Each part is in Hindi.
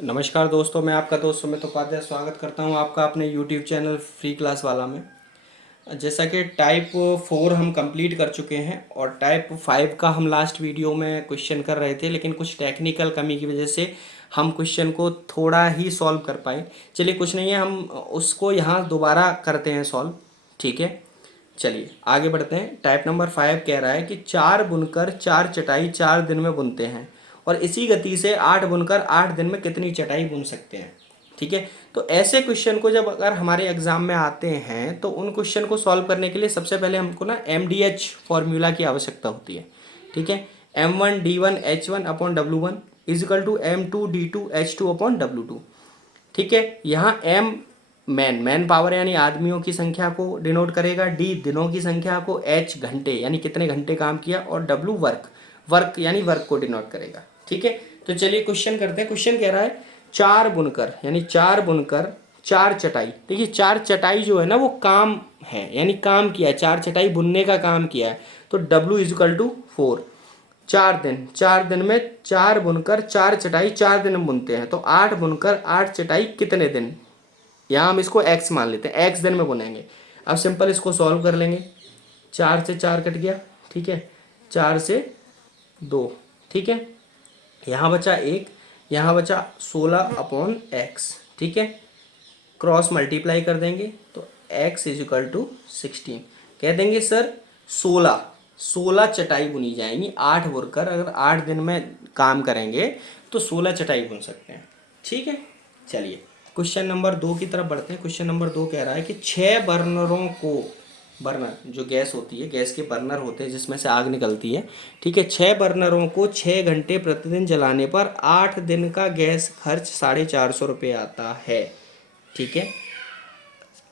नमस्कार दोस्तों, मैं आपका दोस्त सुमित उपाध्याय स्वागत करता हूं आपका अपने यूट्यूब चैनल फ्री क्लास वाला में। जैसा कि टाइप 4 हम कंप्लीट कर चुके हैं और टाइप 5 का हम लास्ट वीडियो में क्वेश्चन कर रहे थे, लेकिन कुछ टेक्निकल कमी की वजह से हम क्वेश्चन को थोड़ा ही सॉल्व कर पाए। चलिए कुछ नहीं है, हम उसको यहाँ दोबारा करते हैं सॉल्व। ठीक है, चलिए आगे बढ़ते हैं। टाइप नंबर 5 कह रहा है कि 4 बुनकर 4 चटाई 4 दिन में बुनते हैं और इसी गति से 8 बुनकर 8 दिन में कितनी चटाई बुन सकते हैं। ठीक है, तो ऐसे क्वेश्चन को जब अगर हमारे एग्जाम में आते हैं तो उन क्वेश्चन को सॉल्व करने के लिए सबसे पहले हमको ना MDH फॉर्मूला की आवश्यकता होती है। ठीक है, M1D1H1/W1 इजिकल टू M2D2H2/W2। ठीक है, यहाँ M मैन पावर यानी आदमियों की संख्या को डिनोट करेगा, D दिनों की संख्या को, H घंटे यानी कितने घंटे काम किया, और W वर्क यानी वर्क को डिनोट करेगा। ठीक है, तो चलिए क्वेश्चन करते हैं। क्वेश्चन कह रहा है 4 बुनकर यानी 4 बुनकर 4 चटाई। देखिए 4 चटाई जो है ना वो काम है, यानी काम किया है, 4 चटाई बुनने का काम किया है, तो W इजिकल टू 4। 4 दिन में 4 बुनकर 4 चटाई 4 दिन में बुनते हैं, तो 8 बुनकर 8 चटाई कितने दिन। यहाँ हम इसको x मान लेते हैं, x दिन में बुनेंगे। अब सिंपल इसको सॉल्व कर लेंगे। 4 से 4 कट गया, ठीक है, 4 से 2, ठीक है, यहाँ बचा 1, यहाँ बचा 16/x। ठीक है, क्रॉस मल्टीप्लाई कर देंगे तो x इजिकल टू 16। कह देंगे सर 16 चटाई बुनी जाएंगी, 8 बुनकर अगर 8 दिन में काम करेंगे तो 16 चटाई बुन सकते हैं। ठीक है, चलिए क्वेश्चन नंबर 2 की तरफ बढ़ते हैं। क्वेश्चन नंबर 2 कह रहा है कि 6 बर्नरों को, बर्नर जो गैस होती है, गैस के बर्नर होते हैं जिसमें से आग निकलती है, ठीक है, 6 बर्नरों को 6 घंटे प्रतिदिन जलाने पर 8 दिन का गैस खर्च 450 रुपये आता है। ठीक है,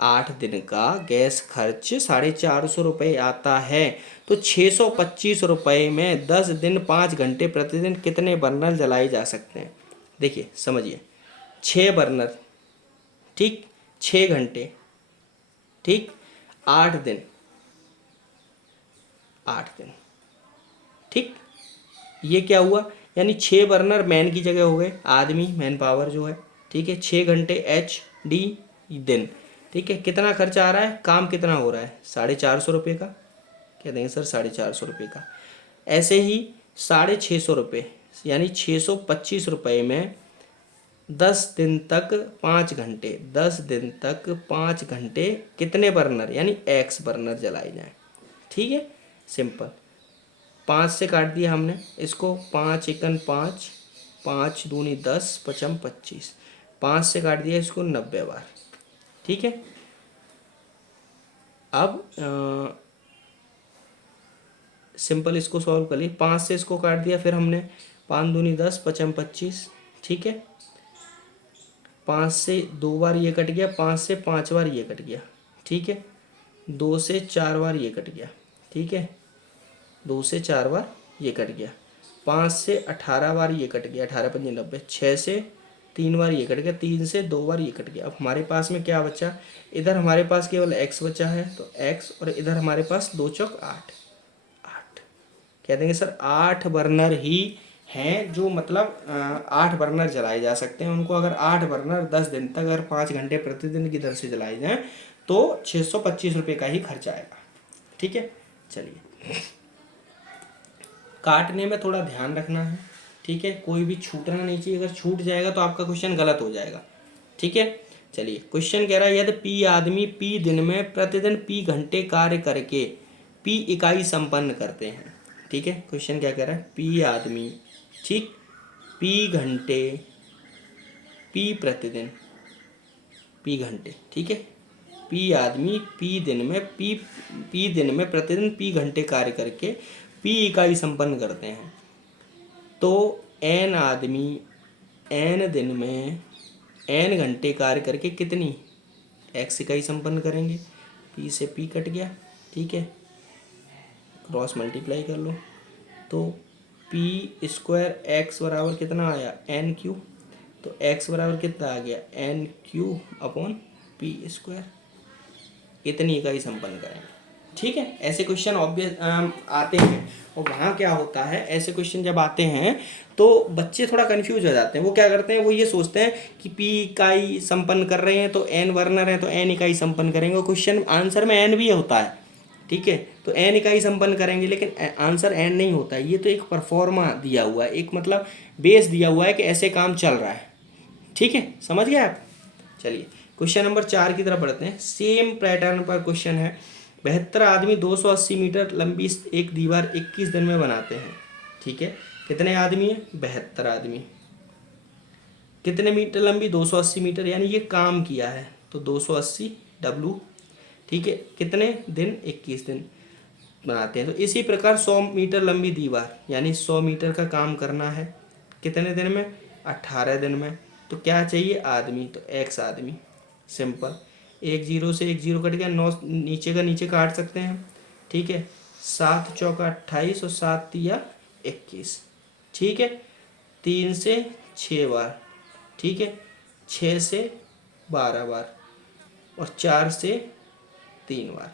8 दिन का गैस खर्च 450 रुपये आता है, तो 625 रुपये में 10 दिन 5 घंटे प्रतिदिन कितने बर्नर जलाए जा सकते हैं। देखिए समझिए, 6 बर्नर, ठीक, 6 घंटे, ठीक, 8 दिन, 8 दिन, ठीक, ये क्या हुआ, यानी 6 बर्नर मैन की जगह हो गए, आदमी मैन पावर जो है, ठीक है, 6 घंटे HD दिन, ठीक है, कितना खर्चा आ रहा है, काम कितना हो रहा है, 450 रुपये का, कह देंगे सर 450 रुपये का। ऐसे ही 650 रुपये यानी 625 रुपये में 10 दिन तक 5 घंटे, 10 दिन तक 5 घंटे कितने बर्नर यानी X बर्नर जलाए जाएं। ठीक है, सिंपल, 5 से काट दिया हमने इसको, 5 एकन 5, 5 दूनी 10, 5 25, 5 से काट दिया इसको 90 बार। ठीक है, अब सिंपल इसको सॉल्व कर लिए, 5 से इसको काट दिया, फिर हमने 5 दूनी 10, 5 25, ठीक है, 5 से 2 बार ये कट गया, 5 से 5 बार ये कट गया, ठीक है, 2 से 4 बार ये कट गया, ठीक है, 2 से 4 बार ये कट गया, 5 से 18 बार ये कट गया, 18 5 90, 6 से 3 बार ये कट गया, 3 से 2 बार ये कट गया। अब हमारे पास में क्या बचा, इधर हमारे पास केवल x बचा है, तो x, और इधर हमारे पास 2 चौक 8, 8, कह देंगे सर 8 बर्नर ही हैं जो मतलब 8 बर्नर जलाए जा सकते हैं। उनको अगर 8 बर्नर 10 दिन तक अगर 5 घंटे प्रतिदिन की दर से जलाए जाएं तो 625 रुपये का ही खर्चा आएगा। ठीक है, चलिए काटने में थोड़ा ध्यान रखना है, ठीक है, कोई भी छूटना नहीं चाहिए, अगर छूट जाएगा तो आपका क्वेश्चन गलत हो जाएगा। ठीक है, चलिए क्वेश्चन कह रहा है यदि P आदमी P दिन में प्रतिदिन P घंटे कार्य करके P इकाई संपन्न करते हैं। ठीक है, क्वेश्चन क्या कह रहा है, P आदमी, ठीक, P घंटे, P प्रतिदिन, P घंटे, ठीक है, P आदमी P दिन में प्रतिदिन P घंटे कार्य करके P इकाई संपन्न करते हैं, तो N आदमी N दिन में N घंटे कार्य करके कितनी X इकाई संपन्न करेंगे। P से P कट गया, ठीक है, क्रॉस मल्टीप्लाई कर लो, तो P² X बराबर कितना आया NQ, तो X बराबर कितना आ गया NQ/P², इतनी इकाई संपन्न करेंगे। ठीक है, ऐसे क्वेश्चन ऑब्वियस आते हैं। और वहाँ क्या होता है, ऐसे क्वेश्चन जब आते हैं तो बच्चे थोड़ा कंफ्यूज हो जाते हैं। वो क्या करते हैं, वो ये सोचते हैं कि P इकाई संपन्न कर रहे हैं तो N वर्नर है तो N इकाई संपन्न करेंगे, और क्वेश्चन आंसर में N भी होता है। ठीक है, तो N इकाई संपन्न करेंगे, लेकिन आंसर N नहीं होता है। ये तो एक परफॉर्मा दिया हुआ है, एक मतलब बेस दिया हुआ है कि ऐसे काम चल रहा है। ठीक है, समझ गए आप। चलिए क्वेश्चन नंबर 4 की तरफ बढ़ते हैं। सेम पैटर्न पर क्वेश्चन है। 72 आदमी 280 मीटर लंबी एक दीवार 21 दिन में बनाते हैं। ठीक है, कितने आदमी है, 72 आदमी। कितने मीटर लंबी, 280 मीटर, यानी ये काम किया है तो 280 W। ठीक है, कितने दिन, 21 दिन बनाते हैं। तो इसी प्रकार 100 मीटर लंबी दीवार, यानी 100 मीटर का काम करना है कितने दिन में, 18 दिन में। तो क्या चाहिए, आदमी, तो x आदमी। सिंपल, एक जीरो से एक जीरो कट गया, 9 नीचे का नीचे काट सकते हैं। ठीक है, 7 चौका 28 और 7 तिया 21। ठीक है, 3 से 6 बार। ठीक है, 6 से 12 बार और 4 से 3 बार।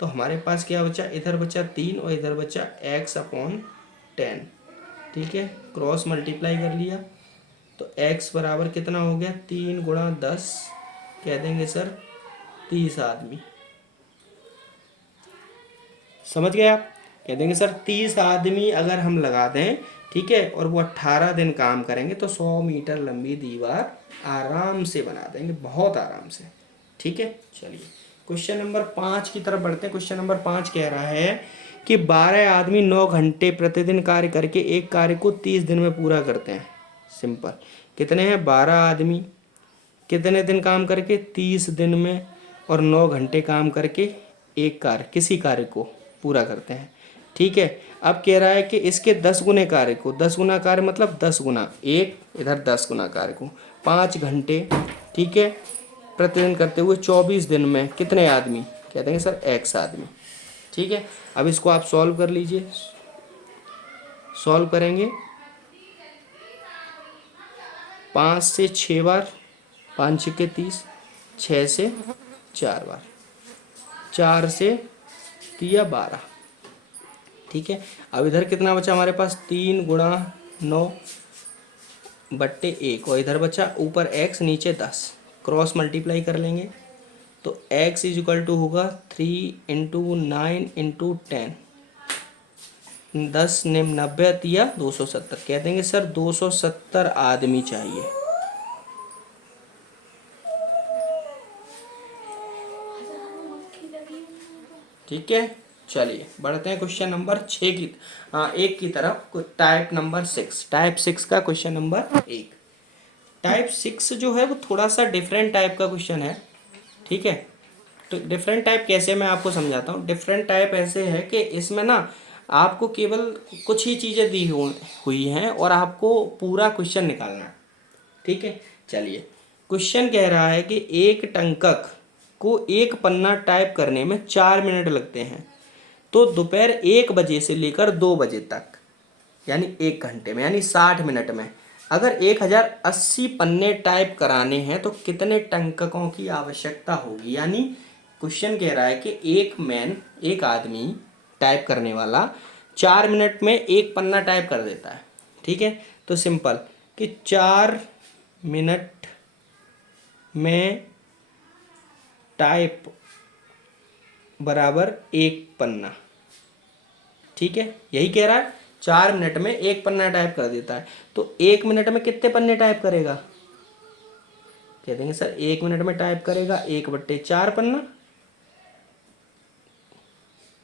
तो हमारे पास क्या बचा, इधर बचा 3 और इधर बचा x/10। ठीक है, क्रॉस मल्टीप्लाई कर लिया तो x बराबर कितना हो गया, 3 गुणा 10, कह देंगे सर 30 आदमी। समझ गए आप, कह देंगे सर 30 आदमी अगर हम लगा दें, ठीक है, और वो 18 दिन काम करेंगे तो 100 मीटर लंबी दीवार आराम से बना देंगे, बहुत आराम से। ठीक है, चलिए क्वेश्चन नंबर 5 की तरफ बढ़ते हैं। क्वेश्चन नंबर 5 कह रहा है कि 12 आदमी 9 घंटे प्रतिदिन कार्य करके एक कार्य को 30 दिन में पूरा करते हैं। सिंपल, कितने हैं, 12 आदमी, कितने दिन काम करके, 30 दिन में, और 9 घंटे काम करके एक कार्य, किसी कार्य को पूरा करते हैं। ठीक है, अब कह रहा है कि इसके 10 गुने कार्य को, 10 गुना कार्य मतलब 10 गुना एक, इधर 10 गुना कार्य को 5 घंटे, ठीक है, प्रतिदिन करते हुए 24 दिन में कितने आदमी, कहते हैं सर x आदमी। ठीक है, अब इसको आप सॉल्व कर लीजिए। सॉल्व करेंगे 5 से 6 बार, 5 छक्के 30, 6 से 4 बार, 4 से 12। ठीक है, अब इधर कितना बचा हमारे पास, 3 गुणा 9 बट्टे 1, और इधर बचा ऊपर x नीचे 10, क्रॉस मल्टीप्लाई कर लेंगे तो x इज इक्वल टू होगा 3 इंटू 9 इंटू 10, 10 ने 90 दिया 270, कह देंगे सर 270 आदमी चाहिए। ठीक है, चलिए बढ़ते हैं क्वेश्चन नंबर 6 की एक की तरफ। टाइप नंबर 6, टाइप 6 का क्वेश्चन नंबर 1। टाइप 6 जो है वो थोड़ा सा डिफरेंट टाइप का क्वेश्चन है। ठीक है, तो डिफरेंट टाइप कैसे, मैं आपको समझाता हूँ। डिफरेंट टाइप ऐसे है कि इसमें ना आपको केवल कुछ ही चीज़ें दी हुई हैं और आपको पूरा क्वेश्चन निकालना है। ठीक है, चलिए क्वेश्चन कह रहा है कि एक टंकक को एक पन्ना टाइप करने में 4 मिनट लगते हैं, तो दोपहर 1 बजे से लेकर 2 बजे तक, यानी 1 घंटे में, यानी 60 मिनट में अगर 1080 पन्ने टाइप कराने हैं तो कितने टंककों की आवश्यकता होगी। यानी क्वेश्चन कह रहा है कि एक आदमी टाइप करने वाला 4 मिनट में एक पन्ना टाइप कर देता है। ठीक है, तो सिंपल कि 4 मिनट में टाइप बराबर एक पन्ना। ठीक है, यही कह रहा है, 4 मिनट में एक पन्ना टाइप कर देता है, तो 1 मिनट में कितने पन्ने टाइप करेगा, कह देंगे सर 1 मिनट में टाइप करेगा 1/4 पन्ना।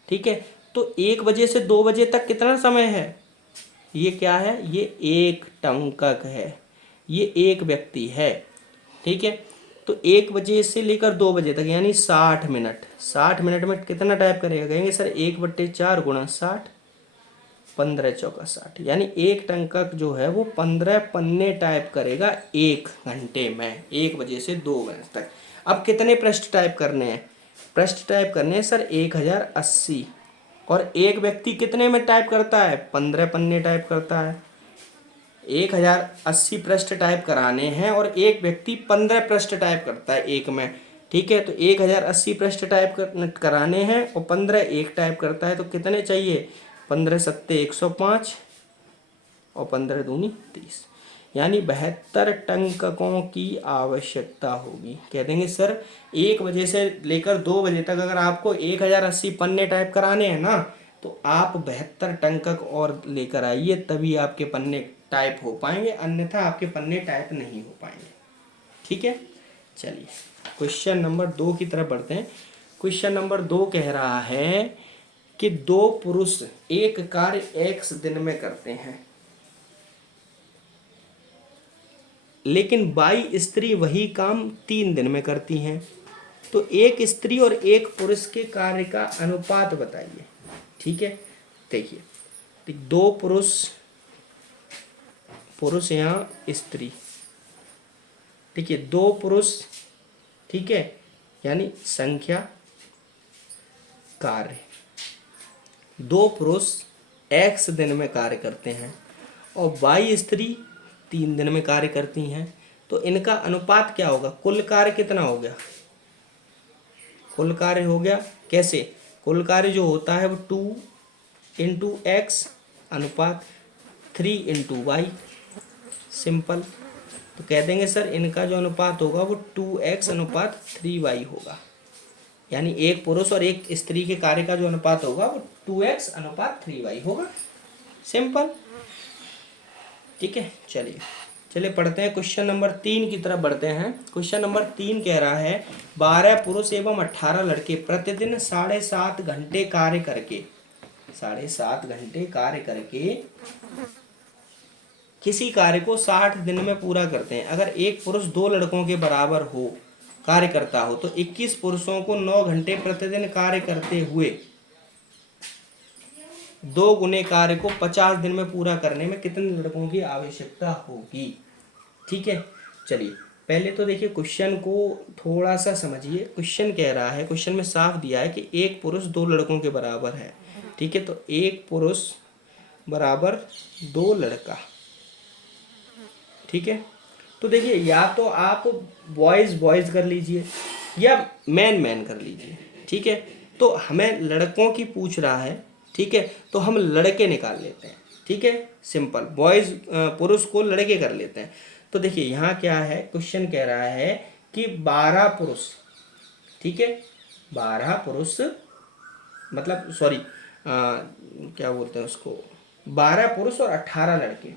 ठीक है, तो 1 बजे से 2 बजे तक कितना समय है, ये क्या है, ये एक टंकक है, ये एक व्यक्ति है। ठीक है, तो 1 बजे से लेकर 2 बजे तक यानी 60 मिनट, 60 मिनट में कितना टाइप करेगा, कहेंगे सर 1/4 गुणा 60, 15 चौका 60, यानी एक टंकक जो है वो 15 पन्ने टाइप करेगा 1 घंटे में, 1 बजे से 2 बजे तक। अब कितने पृष्ठ टाइप करने हैं, पृष्ठ टाइप करने हैं सर 1080, और एक व्यक्ति कितने में टाइप करता है, 15 पन्ने टाइप करता है। 1080 पृष्ठ टाइप कराने हैं और एक व्यक्ति 15 पृष्ठ टाइप करता है एक में। ठीक है, तो 1080 पृष्ठ टाइप कराने हैं और 15 एक टाइप करता है, तो कितने चाहिए? 15 सत्ते 105 और 15 दूनी 30, यानी 72 टंककों की आवश्यकता होगी। कह देंगे सर 1 बजे से लेकर 2 बजे तक अगर आपको 1080 पन्ने टाइप कराने हैं ना, तो आप 72 टंकक और लेकर आइए, तभी आपके पन्ने टाइप हो पाएंगे, अन्यथा आपके पन्ने टाइप नहीं हो पाएंगे। ठीक है, चलिए क्वेश्चन नंबर 2 की तरफ बढ़ते हैं। क्वेश्चन नंबर 2 कह रहा है कि 2 पुरुष एक कार्य x दिन में करते हैं, लेकिन 22 स्त्री वही काम 3 दिन में करती हैं, तो एक स्त्री और एक पुरुष के कार्य का अनुपात बताइए। ठीक है, देखिए 2 पुरुष यहाँ स्त्री, देखिए 2 पुरुष, ठीक है, यानी संख्या कार्य, 2 पुरुष x दिन में कार्य करते हैं और 22 स्त्री 3 दिन में कार्य करती हैं, तो इनका अनुपात क्या होगा? कुल कार्य कितना हो गया? कुल कार्य हो गया कैसे? कुल कार्य जो होता है वो 2 इंटू एक्स अनुपात 3 इंटू वाई, सिंपल। तो कह देंगे सर इनका जो अनुपात होगा वो 2x अनुपात 3y होगा, यानी एक पुरुष और एक स्त्री के कार्य का जो अनुपात होगा वो 2x अनुपात 3y होगा, सिंपल। ठीक है, चलिए पढ़ते हैं क्वेश्चन नंबर 3 की तरफ बढ़ते हैं। क्वेश्चन नंबर 3 कह रहा है 12 पुरुष एवं 18 लड़के प्रतिदिन 7.5 घंटे कार्य करके किसी कार्य को 60 दिन में पूरा करते हैं। अगर एक पुरुष 2 लड़कों के बराबर हो कार्य करता हो, तो 21 पुरुषों को 9 घंटे प्रतिदिन कार्य करते हुए 2 गुने कार्य को 50 दिन में पूरा करने में कितने लड़कों की आवश्यकता होगी? ठीक है, चलिए पहले तो देखिए क्वेश्चन को थोड़ा सा समझिए। क्वेश्चन कह रहा है, क्वेश्चन में साफ दिया है कि एक पुरुष 2 लड़कों के बराबर है। ठीक है, तो एक पुरुष बराबर 2 लड़का। ठीक है, तो देखिए या तो आप बॉयज कर लीजिए या मैन कर लीजिए। ठीक है, तो हमें लड़कों की पूछ रहा है, ठीक है, तो हम लड़के निकाल लेते हैं। ठीक है, सिंपल, बॉयज पुरुष को लड़के कर लेते हैं। तो देखिए यहाँ क्या है, क्वेश्चन कह रहा है कि 12 पुरुष, ठीक है, 12 पुरुष मतलब सॉरी क्या बोलते हैं उसको, 12 पुरुष और 18 लड़के,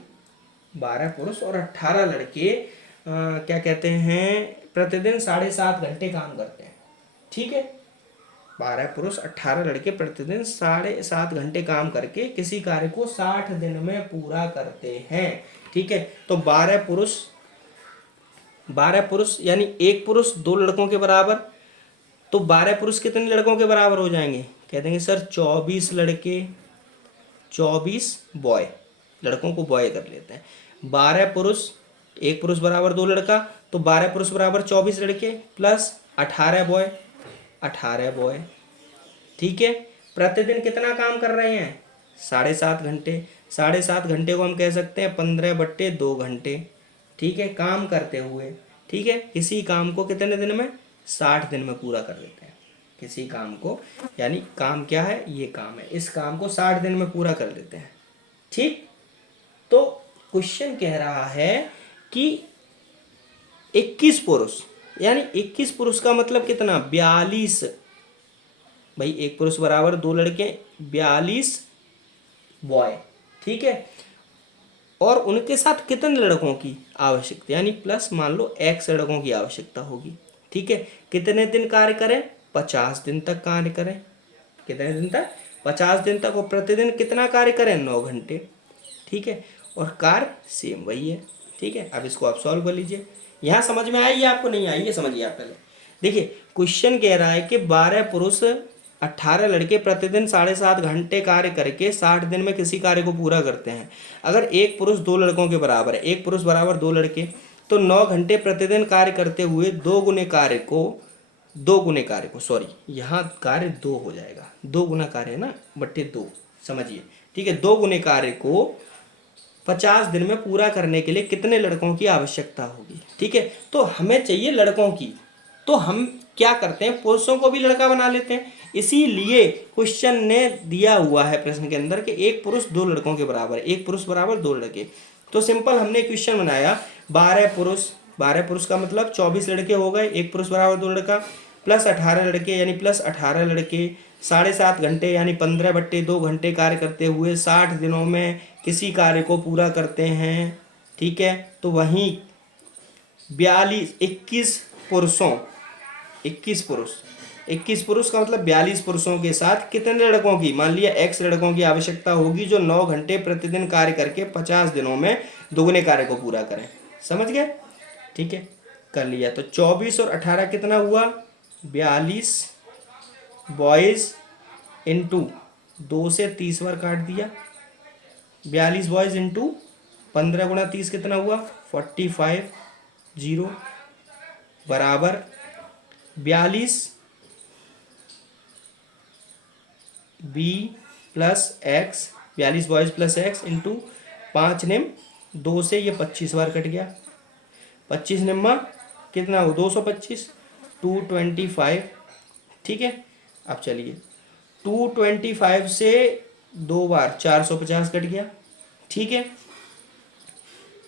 12 पुरुष और 18 लड़के क्या कहते हैं, प्रतिदिन 7.5 घंटे काम करते हैं। ठीक है, 12 पुरुष 18 लड़के प्रतिदिन 7.5 घंटे काम करके किसी कार्य को 60 दिन में पूरा करते हैं। ठीक है, तो 12 पुरुष यानी एक पुरुष 2 लड़कों के बराबर, तो 12 पुरुष कितने लड़कों के बराबर हो जाएंगे? कह देंगे सर 24 लड़के, 24 बॉय, लड़कों को बॉय कर लेते हैं। 12 पुरुष, एक पुरुष बराबर 2 लड़का, तो 12 पुरुष बराबर 24 लड़के प्लस 18 बॉय, 18 बॉय। ठीक है, प्रतिदिन कितना काम कर रहे हैं? 7.5 घंटे। 7.5 घंटे को हम कह सकते हैं 15/2 घंटे। ठीक है, काम करते हुए, ठीक है, किसी काम को कितने दिन में? 60 दिन में पूरा कर देते हैं किसी काम को, यानी काम क्या है, ये काम है, इस काम को 60 दिन में पूरा कर देते हैं। ठीक, तो क्वेश्चन कह रहा है कि 21 पुरुष, यानी 21 पुरुष का मतलब कितना? 42, भाई एक पुरुष बराबर 2 लड़के, 42 बॉय। ठीक है, और उनके साथ कितने लड़कों की आवश्यकता, यानी प्लस मान लो x लड़कों की आवश्यकता होगी। ठीक है, कितने दिन कार्य करें? 50 दिन तक कार्य करें। कितने दिन तक? 50 दिन तक, और प्रतिदिन कितना कार्य करें? 9 घंटे। ठीक है, और कार्य सेम वही है। ठीक है, अब इसको आप सॉल्व कर लीजिए। यहाँ समझ में आई या आपको नहीं आई, ये समझिए आप पहले। देखिए क्वेश्चन कह रहा है कि 12 पुरुष 18 लड़के प्रतिदिन 7.5 घंटे कार्य करके 60 दिन में किसी कार्य को पूरा करते हैं। अगर एक पुरुष 2 लड़कों के बराबर है, एक पुरुष बराबर 2 लड़के, तो 9 घंटे प्रतिदिन कार्य करते हुए 2 गुने कार्य को सॉरी यहाँ कार्य 2 हो जाएगा, 2 गुना कार्य है ना, बट्टे 2, समझिए। ठीक है, 2 गुने कार्य को 50 दिन में पूरा करने के लिए कितने लड़कों की आवश्यकता होगी? ठीक है, तो हमें चाहिए लड़कों की, तो हम क्या करते हैं, पुरुषों को भी लड़का बना लेते हैं। इसीलिए क्वेश्चन ने दिया हुआ है प्रश्न के अंदर कि एक पुरुष 2 लड़कों के बराबर है, एक पुरुष बराबर 2 लड़के। तो सिंपल हमने क्वेश्चन बनाया, 12 पुरुष का मतलब 24 लड़के हो गए, एक पुरुष बराबर 2 लड़का, प्लस 18 लड़के यानी प्लस 18 लड़के 7.5 घंटे यानी 15/2 घंटे कार्य करते हुए 60 दिनों में किसी कार्य को पूरा करते हैं। ठीक है, तो वहीं 21 पुरुषों 21 पुरुष का मतलब 42 पुरुषों के साथ कितने लड़कों की, मान लिया x लड़कों की आवश्यकता होगी जो 9 घंटे प्रतिदिन कार्य करके 50 दिनों में दुगने कार्य को पूरा करें। समझ गए? ठीक है, कर लिया। तो 24 और 18 कितना हुआ, 42 बॉयज़ इंटू 2 से 30 बार काट दिया, 42 बॉयज़ इंटू 15 गुणा 30 कितना हुआ, 45 0 बराबर 42 B plus X, 42 boys plus X into 5 निम 2 से ये 25 बार कट गया, 25 निम्मा कितना हो 225, 225। ठीक है, अब चलिए 225 से 2 बार 450 कट गया। ठीक है,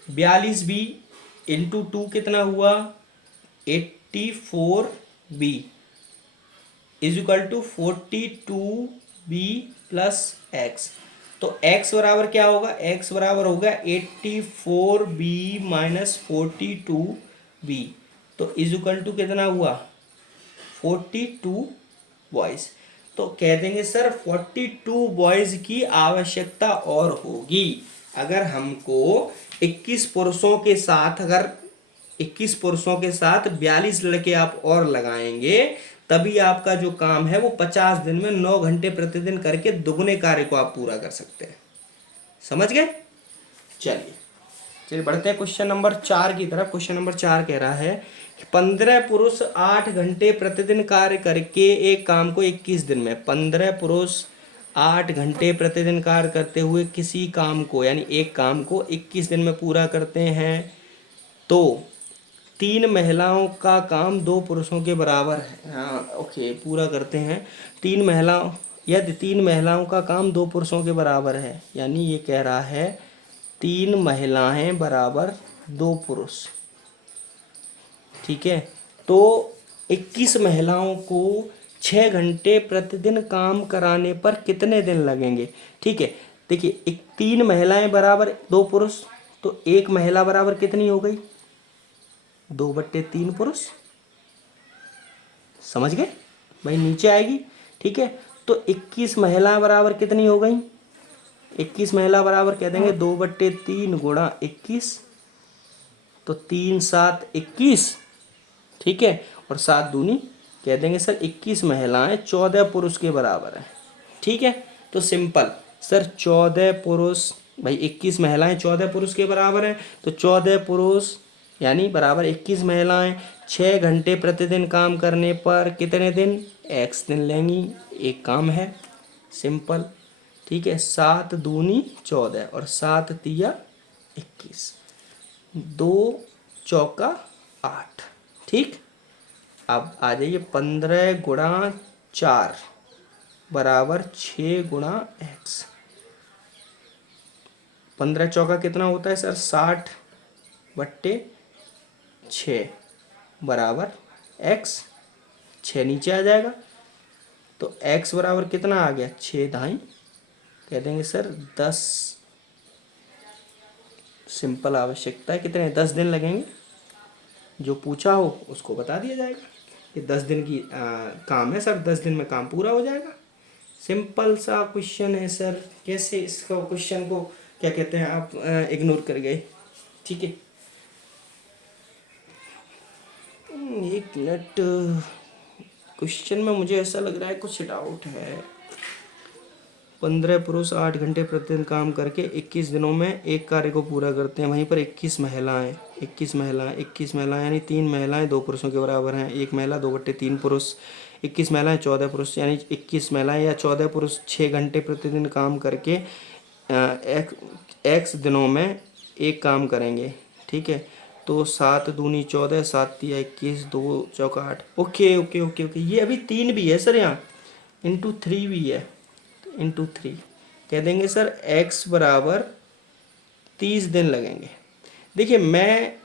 42 बी इंटू 2 कितना हुआ 84 B is equal to 42 B plus X. तो x बराबर क्या होगा, x बराबर होगा 84 बी माइनस 42 बी, तो इज इक्वल टू कितना हुआ 42 बॉयज़। तो कह देंगे सर 42 बॉयज़ की आवश्यकता और होगी। अगर हमको 21 पुरुषों के साथ 42 लड़के आप और लगाएंगे तभी आपका जो काम है वो 50 दिन में 9 घंटे प्रतिदिन करके दुगने कार्य को आप पूरा कर सकते हैं। समझ गए? चलिए बढ़ते हैं क्वेश्चन नंबर 4 की तरफ। क्वेश्चन नंबर 4 कह रहा है कि 15 पुरुष 8 घंटे प्रतिदिन कार्य करके एक काम को 21 दिन में, 15 पुरुष 8 घंटे प्रतिदिन कार्य करते हुए किसी काम को यानी एक काम को 21 दिन में पूरा करते हैं, तो 3 महिलाओं का काम 2 पुरुषों के बराबर है। हाँ ओके, पूरा करते हैं। 3 महिलाओं, यदि 3 महिलाओं का काम 2 पुरुषों के बराबर है, यानी ये कह रहा है 3 महिलाएं बराबर 2 पुरुष। ठीक है, तो 21 महिलाओं को 6 घंटे प्रतिदिन काम कराने पर कितने दिन लगेंगे। ठीक है, देखिए 3 महिलाएं बराबर 2 पुरुष, तो एक महिला बराबर कितनी हो गई 2/3 पुरुष। समझ गए भाई, नीचे आएगी। ठीक है, तो 21 महिला बराबर कितनी हो गई, 21 महिला बराबर कह देंगे 2/3 गुणा 21, तो 3 7 21। ठीक है, और 7 दूनी कह देंगे सर 21 महिलाएं 14 पुरुष के बराबर है। ठीक है, तो सिंपल सर 14 पुरुष, भाई 21 महिलाएं 14 पुरुष के बराबर हैं, तो 14 पुरुष यानी बराबर 21 महिलाएं 6 घंटे प्रतिदिन काम करने पर कितने दिन, x दिन लेंगी। एक काम है सिंपल। ठीक है, 7 दूनी 14 और 7 तिया 21, 2 चौका 8। ठीक, अब आ जाइए 15 गुणा 4 बराबर 6 गुणा x। 15 चौका कितना होता है सर 60/6 बराबर x। 6 नीचे आ जाएगा, तो x बराबर कितना आ गया 6 दाई कह देंगे सर 10। सिंपल आवश्यकता है कितने 10 दिन लगेंगे, जो पूछा हो उसको बता दिया जाएगा कि 10 दिन की काम है सर, 10 दिन में काम पूरा हो जाएगा। सिंपल सा क्वेश्चन है सर, कैसे इसका क्वेश्चन को क्या कहते हैं आप इग्नोर कर गए। ठीक है, एक मिनट, क्वेश्चन में मुझे ऐसा लग रहा है कुछ डाउट है। 15 पुरुष 8 घंटे प्रतिदिन काम करके 21 दिनों में एक कार्य को पूरा करते हैं, वहीं पर 21 महिलाएं यानी 3 महिलाएं 2 पुरुषों के बराबर हैं, एक महिला 2/3 पुरुष। 21 महिलाएं 14 पुरुष यानी 21 महिलाएं या 14 पुरुष 6 घंटे प्रतिदिन काम करके x दिनों में एक काम करेंगे। ठीक है, तो 7 दूनी 14, 7 तिया 21, 2 चौका 8। ओके ओके ओके ओके, ये अभी 3 भी है सर यहाँ, इंटू 3 भी है, तो इंटू 3 कह देंगे सर x बराबर 30 दिन लगेंगे। देखिए मैं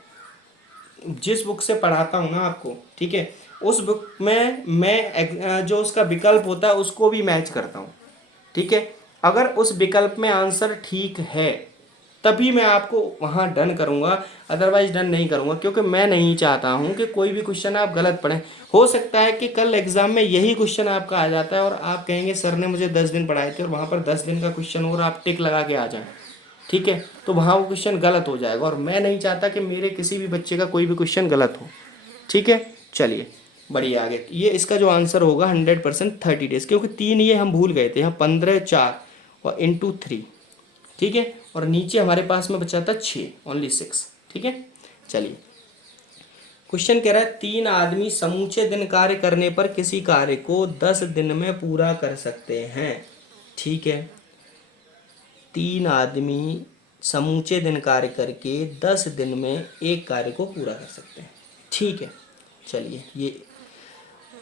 जिस बुक से पढ़ाता हूँ ना आपको, ठीक है, उस बुक में मैं जो उसका विकल्प होता है उसको भी मैच करता हूँ, ठीक है। अगर उस विकल्प में आंसर ठीक है तभी मैं आपको वहाँ डन करूँगा, अदरवाइज डन नहीं करूँगा, क्योंकि मैं नहीं चाहता हूँ कि कोई भी क्वेश्चन आप गलत पढ़ें। हो सकता है कि कल एग्जाम में यही क्वेश्चन आपका आ जाता है और आप कहेंगे सर ने मुझे 10 दिन पढ़ाए थे और वहाँ पर 10 दिन का क्वेश्चन और आप टिक लगा के आ जाएं, ठीक है, तो वहाँ वो क्वेश्चन गलत हो जाएगा और मैं नहीं चाहता कि मेरे किसी भी बच्चे का कोई भी क्वेश्चन गलत हो, ठीक है। चलिए बढ़िया, आगे ये इसका जो आंसर होगा 100% 30 डेज, क्योंकि 3 ये हम भूल गए थे, यहाँ 15 4 और इंटू 3, ठीक है, और नीचे हमारे पास में बचा था 6, ओनली 6, ठीक है। चलिए क्वेश्चन कह रहा है 3 आदमी समूचे दिन कार्य करने पर किसी कार्य को 10 दिन में पूरा कर सकते हैं, ठीक है। 3 आदमी समूचे दिन कार्य करके 10 दिन में एक कार्य को पूरा कर सकते हैं, ठीक है। चलिए ये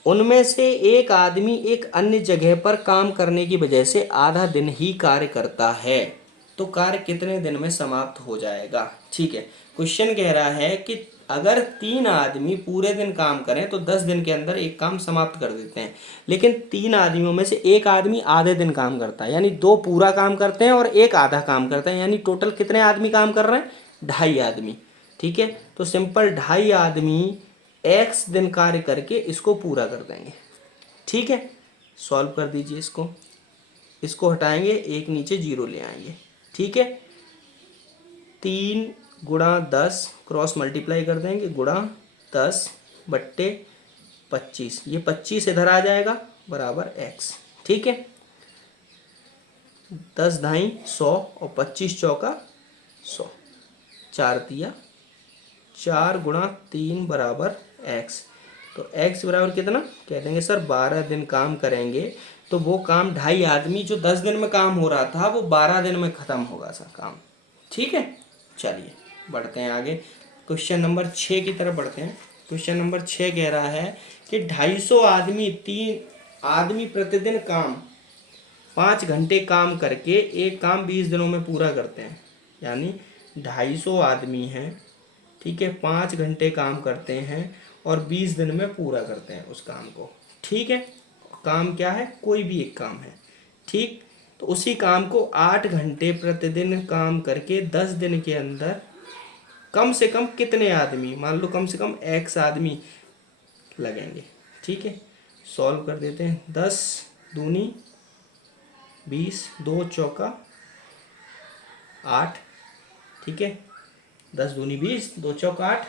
उनमें से एक आदमी एक अन्य जगह पर काम करने की वजह से आधा दिन ही कार्य करता है, तो कार्य कितने दिन में समाप्त हो जाएगा, ठीक है। क्वेश्चन कह रहा है कि अगर 3 आदमी पूरे दिन काम करें तो 10 दिन के अंदर एक काम समाप्त कर देते हैं, लेकिन 3 आदमियों में से एक आदमी आधे दिन काम करता है, यानी 2 पूरा काम करते हैं और एक आधा काम करता है, यानी टोटल कितने आदमी काम कर रहे हैं, 2.5 आदमी, ठीक है। तो सिंपल 2.5 आदमी x दिन कार्य करके इसको पूरा कर देंगे, ठीक है। सॉल्व कर दीजिए इसको हटाएंगे, एक नीचे 0 ले आएंगे, ठीक है। 3 गुणा 10 क्रॉस मल्टीप्लाई कर देंगे, गुणा 10 बट्टे 25, ये 25 इधर आ जाएगा बराबर x, ठीक है। 10 ढाई 100 और 25 चौका 100, 4 तिया 4 गुणा 3 बराबर x, तो x बराबर कितना कह देंगे सर 12 दिन काम करेंगे, तो वो काम 2.5 आदमी जो 10 दिन में काम हो रहा था वो 12 दिन में ख़त्म होगा सर काम, ठीक है। चलिए बढ़ते हैं आगे, क्वेश्चन नंबर 6 की तरफ बढ़ते हैं। क्वेश्चन नंबर 6 कह रहा है कि 250 आदमी 3 आदमी प्रतिदिन 5 घंटे काम करके एक काम 20 दिनों में पूरा करते हैं, यानी 250 आदमी हैं, ठीक है, 5 घंटे काम करते हैं और 20 दिन में पूरा करते हैं उस काम को, ठीक है। काम क्या है, कोई भी एक काम है, ठीक। तो उसी काम को 8 घंटे प्रतिदिन काम करके 10 दिन के अंदर कम से कम कितने आदमी, मान लो कम से कम x आदमी लगेंगे, ठीक है। सॉल्व कर देते हैं, 10 दूनी 20, 2 चौका 8, ठीक है, 10 दूनी 20, 2 चौका 8,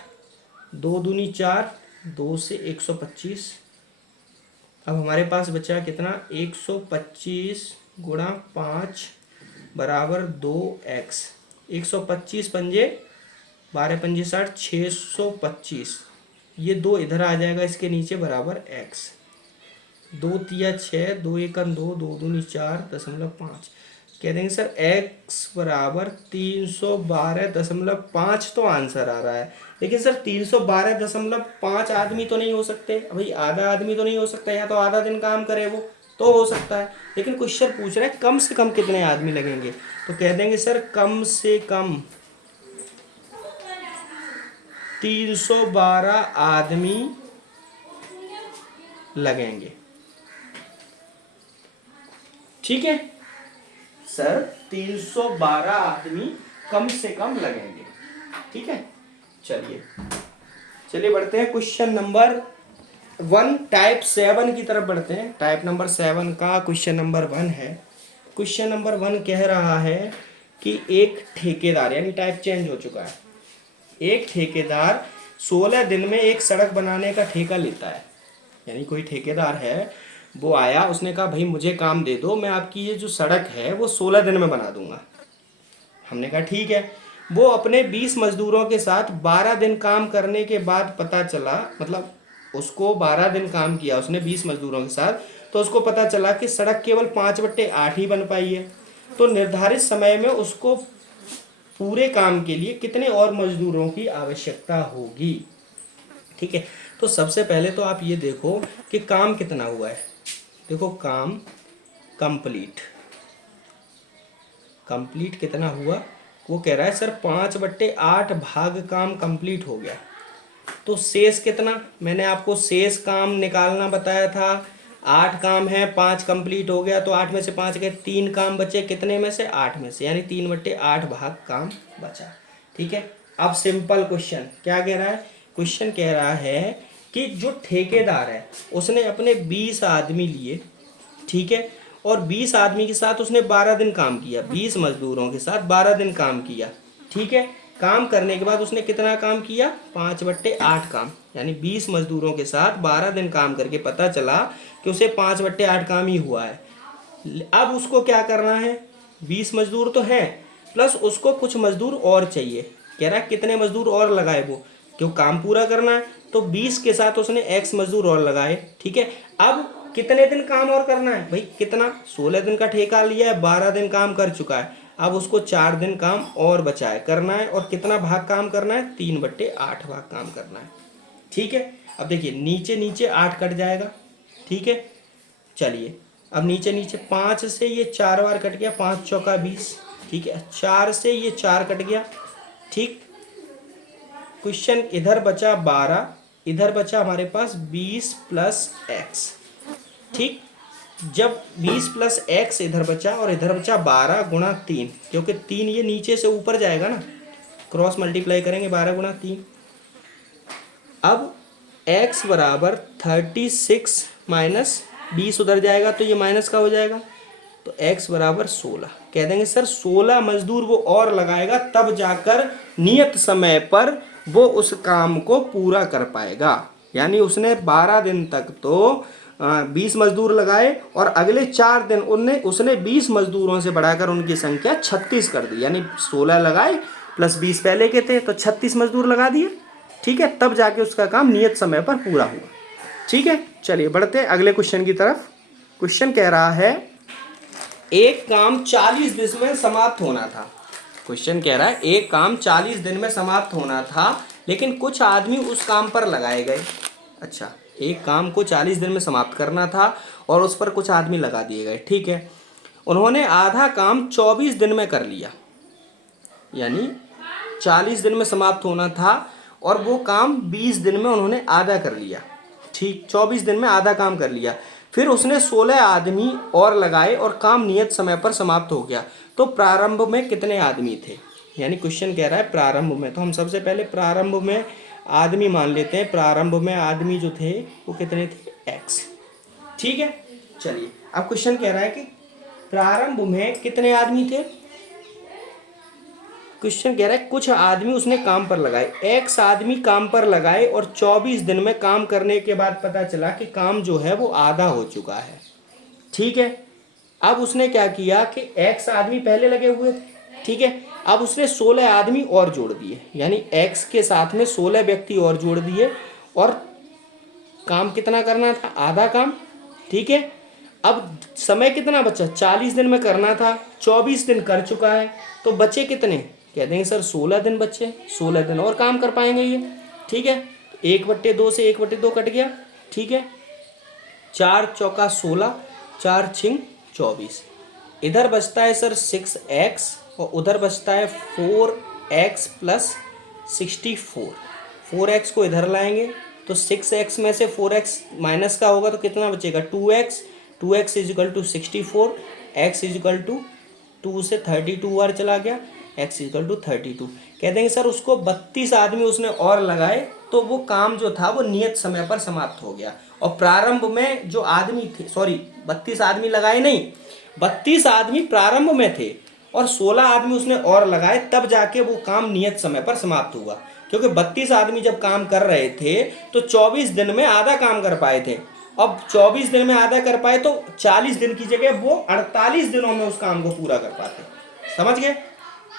2 दूनी 4, 2 से 125। अब हमारे पास बचा कितना, 125 गुणा 5 बराबर 2x, 125 पंजे 12 पंजे 60, 625, ये 2 इधर आ जाएगा इसके नीचे बराबर x, 2 तिया 6, 2 एकम 2, 2 दूनी 4.5, कह देंगे सर x बराबर 312.5 तो आंसर आ रहा है, लेकिन सर 312.5 आदमी तो नहीं हो सकते भाई, आधा आदमी तो नहीं हो सकता, या तो आधा दिन काम करे वो तो हो सकता है, लेकिन क्वेश्चन पूछ रहा है कम से कम कितने आदमी लगेंगे, तो कह देंगे सर कम से कम 312 आदमी लगेंगे, ठीक है सर, 312 आदमी कम से कम लगेंगे, ठीक है। चलिए बढ़ते हैं क्वेश्चन नंबर 1 टाइप 7 की तरफ बढ़ते हैं। टाइप नंबर 7 का क्वेश्चन नंबर 1 है। क्वेश्चन नंबर 1 कह रहा है कि एक ठेकेदार, यानी टाइप चेंज हो चुका है, एक ठेकेदार 16 दिन में एक सड़क बनाने का ठेका लेता है, यानी कोई ठेकेदार है, वो आया, उसने कहा भाई मुझे काम दे दो, मैं आपकी ये जो सड़क है वो 16 दिन में बना दूंगा। हमने कहा ठीक है। वो अपने 20 मजदूरों के साथ 12 दिन काम करने के बाद पता चला, मतलब उसको 12 दिन काम किया उसने 20 मजदूरों के साथ, तो उसको पता चला कि सड़क केवल 5/8 ही बन पाई है, तो निर्धारित समय में उसको पूरे काम के लिए कितने और मजदूरों की आवश्यकता होगी। ठीक है, तो सबसे पहले तो आप ये देखो कि काम कितना हुआ है। देखो काम कंप्लीट, कंप्लीट कितना हुआ, वो कह रहा है सर 5/8 भाग काम कंप्लीट हो गया। तो शेष कितना, मैंने आपको शेष काम निकालना बताया था। 8 काम है, 5 कंप्लीट हो गया, तो 8 में से 5 गए, 3 काम बचे, कितने में से, 8 में से, यानी 3/8 भाग काम बचा। ठीक है, अब सिंपल क्वेश्चन क्या कह रहा है, क्वेश्चन कह रहा है कि जो ठेकेदार है उसने अपने 20 आदमी लिए, ठीक है, और 20 आदमी के साथ उसने 12 दिन काम किया, 20 मजदूरों के साथ 12 दिन काम किया। ठीक है, काम करने के बाद उसने कितना काम किया, 5/8 काम, यानी 20 मजदूरों के साथ 12 दिन काम करके पता चला कि उसे 5/8 काम ही हुआ है। अब उसको क्या करना है, 20 मजदूर तो हैं, प्लस उसको कुछ मजदूर और चाहिए। कह रहा है कितने मजदूर और लगाए वो, क्यों काम पूरा करना है, तो 20 के साथ उसने x मजदूर और लगाए। ठीक है, अब कितने दिन काम और करना है भाई, कितना, 16 दिन का ठेका लिया है, 12 दिन काम कर चुका है, अब उसको 4 दिन काम और बचा है करना है, और कितना भाग काम करना है, 3/8 भाग काम करना है। ठीक है, अब देखिए नीचे नीचे 8 कट जाएगा। ठीक है, चलिए अब नीचे नीचे 5 से ये 4 बार कट गया, 5 चौका 20। ठीक है, 4 से ये 4 कट गया। ठीक, क्वेश्चन इधर बचा 12, इधर बचा हमारे पास 20 प्लस एक्स। ठीक, जब 20 प्लस एक्स इधर बचा और इधर बचा 12 गुणा 3, क्योंकि 3 ये नीचे से ऊपर जाएगा ना, क्रॉस मल्टीप्लाई करेंगे 12 गुणा 3। अब x बराबर 36 माइनस 20 उधर जाएगा तो ये माइनस का हो जाएगा, तो x बराबर 16। कह देंगे सर 16 मजदूर वो और लगाएगा, तब जाकर नियत समय पर वो उस काम को पूरा कर पाएगा। यानी उसने 12 दिन तक तो 20 मजदूर लगाए, और अगले 4 दिन उसने 20 मजदूरों से बढ़ाकर उनकी संख्या 36 कर दी, यानी 16 लगाए प्लस 20 पहले के थे, तो 36 मजदूर लगा दिए। ठीक है, तब जाके उसका काम नियत समय पर पूरा हुआ। ठीक है, चलिए बढ़ते हैं अगले क्वेश्चन की तरफ। क्वेश्चन कह रहा है एक काम 40 दिन में समाप्त होना था। क्वेश्चन कह रहा है एक काम 40 दिन में समाप्त होना था, लेकिन कुछ आदमी उस काम पर लगाए गए। अच्छा, एक काम को 40 दिन में समाप्त करना था और उस पर कुछ आदमी लगा दिए गए। ठीक है, उन्होंने आधा काम 24 दिन में कर लिया, यानी 40 दिन में समाप्त होना था और वो काम 20 दिन में उन्होंने आधा कर लिया। ठीक, 24 दिन में आधा काम कर लिया, फिर उसने 16 आदमी और लगाए और काम नियत समय पर समाप्त हो गया। तो प्रारंभ में कितने आदमी थे, यानी क्वेश्चन कह रहा है प्रारंभ में, तो हम सबसे पहले प्रारंभ में आदमी मान लेते हैं। प्रारंभ में आदमी जो थे वो कितने थे, x। ठीक है, चलिए अब क्वेश्चन कह रहा है कि प्रारंभ में कितने आदमी थे। क्वेश्चन कह रहा है कुछ आदमी उसने काम पर लगाए, x आदमी काम पर लगाए, और 24 दिन में काम करने के बाद पता चला कि काम जो है वो आधा हो चुका है। ठीक है, अब उसने क्या किया कि x आदमी पहले लगे हुए थे। ठीक है, अब उसने 16 आदमी और जोड़ दिए, यानी x के साथ में 16 व्यक्ति और जोड़ दिए, और काम कितना करना था, आधा काम। ठीक है, अब समय कितना बचा, 40 दिन में करना था, 24 दिन कर चुका है, तो बचे कितने, कह देंगे सर 16 दिन बचे, 16 दिन और काम कर पाएंगे ये। ठीक है, 1/2 से 1/2 कट गया। ठीक है, 4 चौका 16, 4 छिंग 24, इधर बचता है सर 6x और उधर बचता है 4x प्लस 64। 4x को इधर लाएंगे तो 6x में से 4x माइनस का होगा तो कितना बचेगा, 2x। 2x is equal to 64, x is equal to 2 से 32 बार चला गया, x इज इक्वल टू 32। कह देंगे सर उसको 32 आदमी उसने और लगाए, तो वो काम जो था वो नियत समय पर समाप्त हो गया। और प्रारंभ में जो आदमी थे, सॉरी 32 आदमी लगाए नहीं, 32 आदमी प्रारंभ में थे और 16 आदमी उसने और लगाए, तब जाके वो काम नियत समय पर समाप्त हुआ। क्योंकि 32 आदमी जब काम कर रहे थे तो 24 दिन में आधा काम कर पाए थे। अब 24 दिन में आधा कर पाए तो 40 दिन की जगह वो 48 दिनों में उस काम को पूरा कर पाते। समझ गए?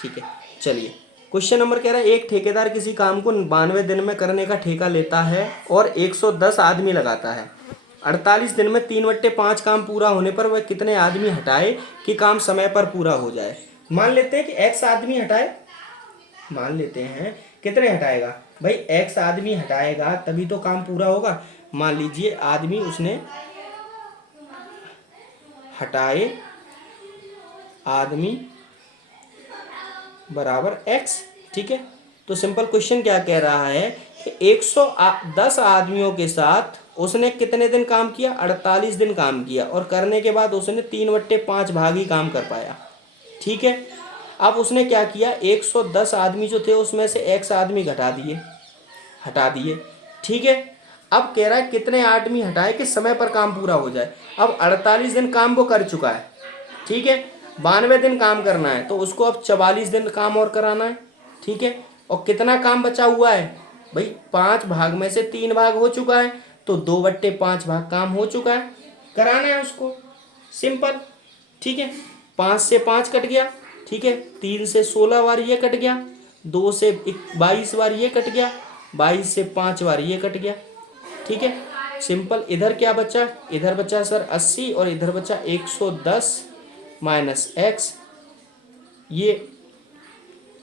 ठीक है, चलिए क्वेश्चन नंबर कह रहा है एक ठेकेदार किसी काम को 92 दिन में करने का ठेका लेता है और 110 आदमी लगाता है। 48 दिन में 3/5 काम पूरा होने पर वह कितने आदमी हटाए कि काम समय पर पूरा हो जाए। मान लेते हैं कि x आदमी हटाए, मान लेते हैं कितने हटाएगा भाई, x आदमी हटाएगा तभी तो काम पूरा होगा। मान लीजिए आदमी उसने हटाए आदमी बराबर x, ठीक है। तो सिंपल क्वेश्चन क्या कह रहा है कि 110 आदमियों के साथ उसने कितने दिन काम किया, 48 दिन काम किया, और करने के बाद उसने 3/5 भाग ही काम कर पाया, ठीक है। अब उसने क्या किया, 110 आदमी जो थे उसमें से x आदमी हटा दिए, ठीक है। अब कह रहा है कितने आदमी हटाए कि समय पर काम पूरा हो जाए। अब 48 दिन काम वो कर चुका है, ठीक है। 92 दिन काम करना है तो उसको अब 44 दिन काम और कराना है, ठीक है। और कितना काम बचा हुआ है भाई, 5 भाग में से 3 भाग हो चुका है, तो 2/5 भाग काम हो चुका है, कराना है उसको, सिंपल, ठीक है। 5 से 5 कट गया, ठीक है। 3 से 16 बार ये कट गया, 2 से 22 बार ये कट गया, 22 से 5 बार ये कट गया, ठीक है। सिंपल, इधर क्या बचा, इधर बचा सर 80 और इधर बचा 110 माइनस एक्स। ये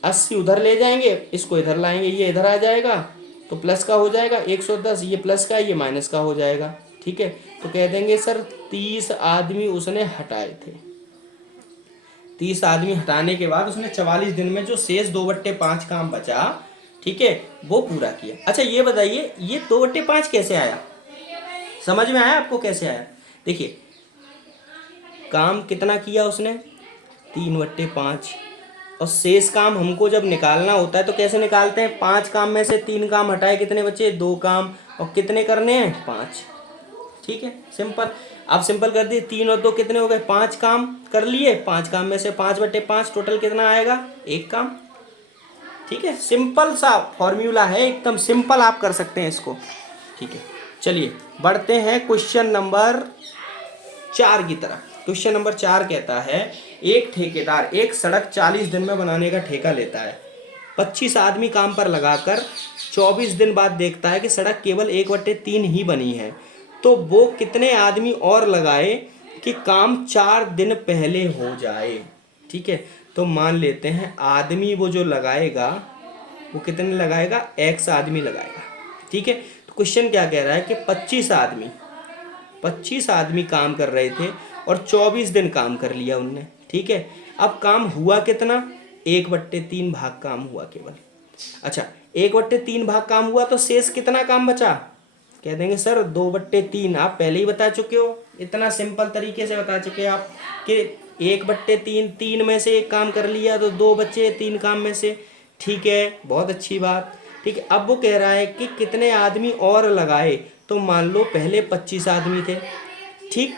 80 उधर ले जाएंगे, इसको इधर लाएंगे, ये इधर आ जाएगा तो प्लस का हो जाएगा, 110 ये प्लस का ये माइनस का हो जाएगा, ठीक है। तो कह देंगे सर 30 आदमी उसने हटाए थे। 30 आदमी हटाने के बाद उसने 44 दिन में जो शेष 2/5 काम बचा, ठीक है, वो पूरा किया। अच्छा ये बताइए ये 2/5 कैसे आया, समझ में आया आपको कैसे आया? देखिए काम कितना किया उसने, 3/5, और शेष काम हमको जब निकालना होता है तो कैसे निकालते हैं, 5 काम में से 3 काम हटाए, कितने बचे, 2 काम, और कितने करने हैं, 5, ठीक है। सिंपल, आप सिंपल कर दिए, 3 और 2 कितने हो गए, 5 काम कर लिए, 5 काम में से 5/5 टोटल कितना आएगा, 1 काम, ठीक है। सिंपल सा फॉर्मूला है, एकदम सिंपल, आप कर सकते हैं इसको, ठीक है। चलिए बढ़ते हैं क्वेश्चन नंबर 4 की तरफ। क्वेश्चन नंबर 4 कहता है एक ठेकेदार एक सड़क 40 दिन में बनाने का ठेका लेता है। 25 आदमी काम पर लगाकर 24 दिन बाद देखता है कि सड़क केवल 1/3 ही बनी है, तो वो कितने आदमी और लगाए कि काम 4 दिन पहले हो जाए, ठीक है। तो मान लेते हैं आदमी वो जो लगाएगा वो कितने लगाएगा, x आदमी लगाएगा, ठीक है। तो क्वेश्चन क्या कह रहा है कि 25 आदमी काम कर रहे थे और 24 दिन काम कर लिया उनने, ठीक है। अब काम हुआ कितना, 1/3 भाग काम हुआ केवल। अच्छा 1/3 भाग काम हुआ तो शेष कितना काम बचा, कह देंगे सर 2/3। आप पहले ही बता चुके हो, इतना सिंपल तरीके से बता चुके हैं आप कि 1/3, 3 में से 1 काम कर लिया तो 2 बचे 3 काम में से, ठीक है, बहुत अच्छी बात, ठीक है। अब वो कह रहा है कि कितने आदमी और लगाए, तो मान लो पहले 25 आदमी थे, ठीक।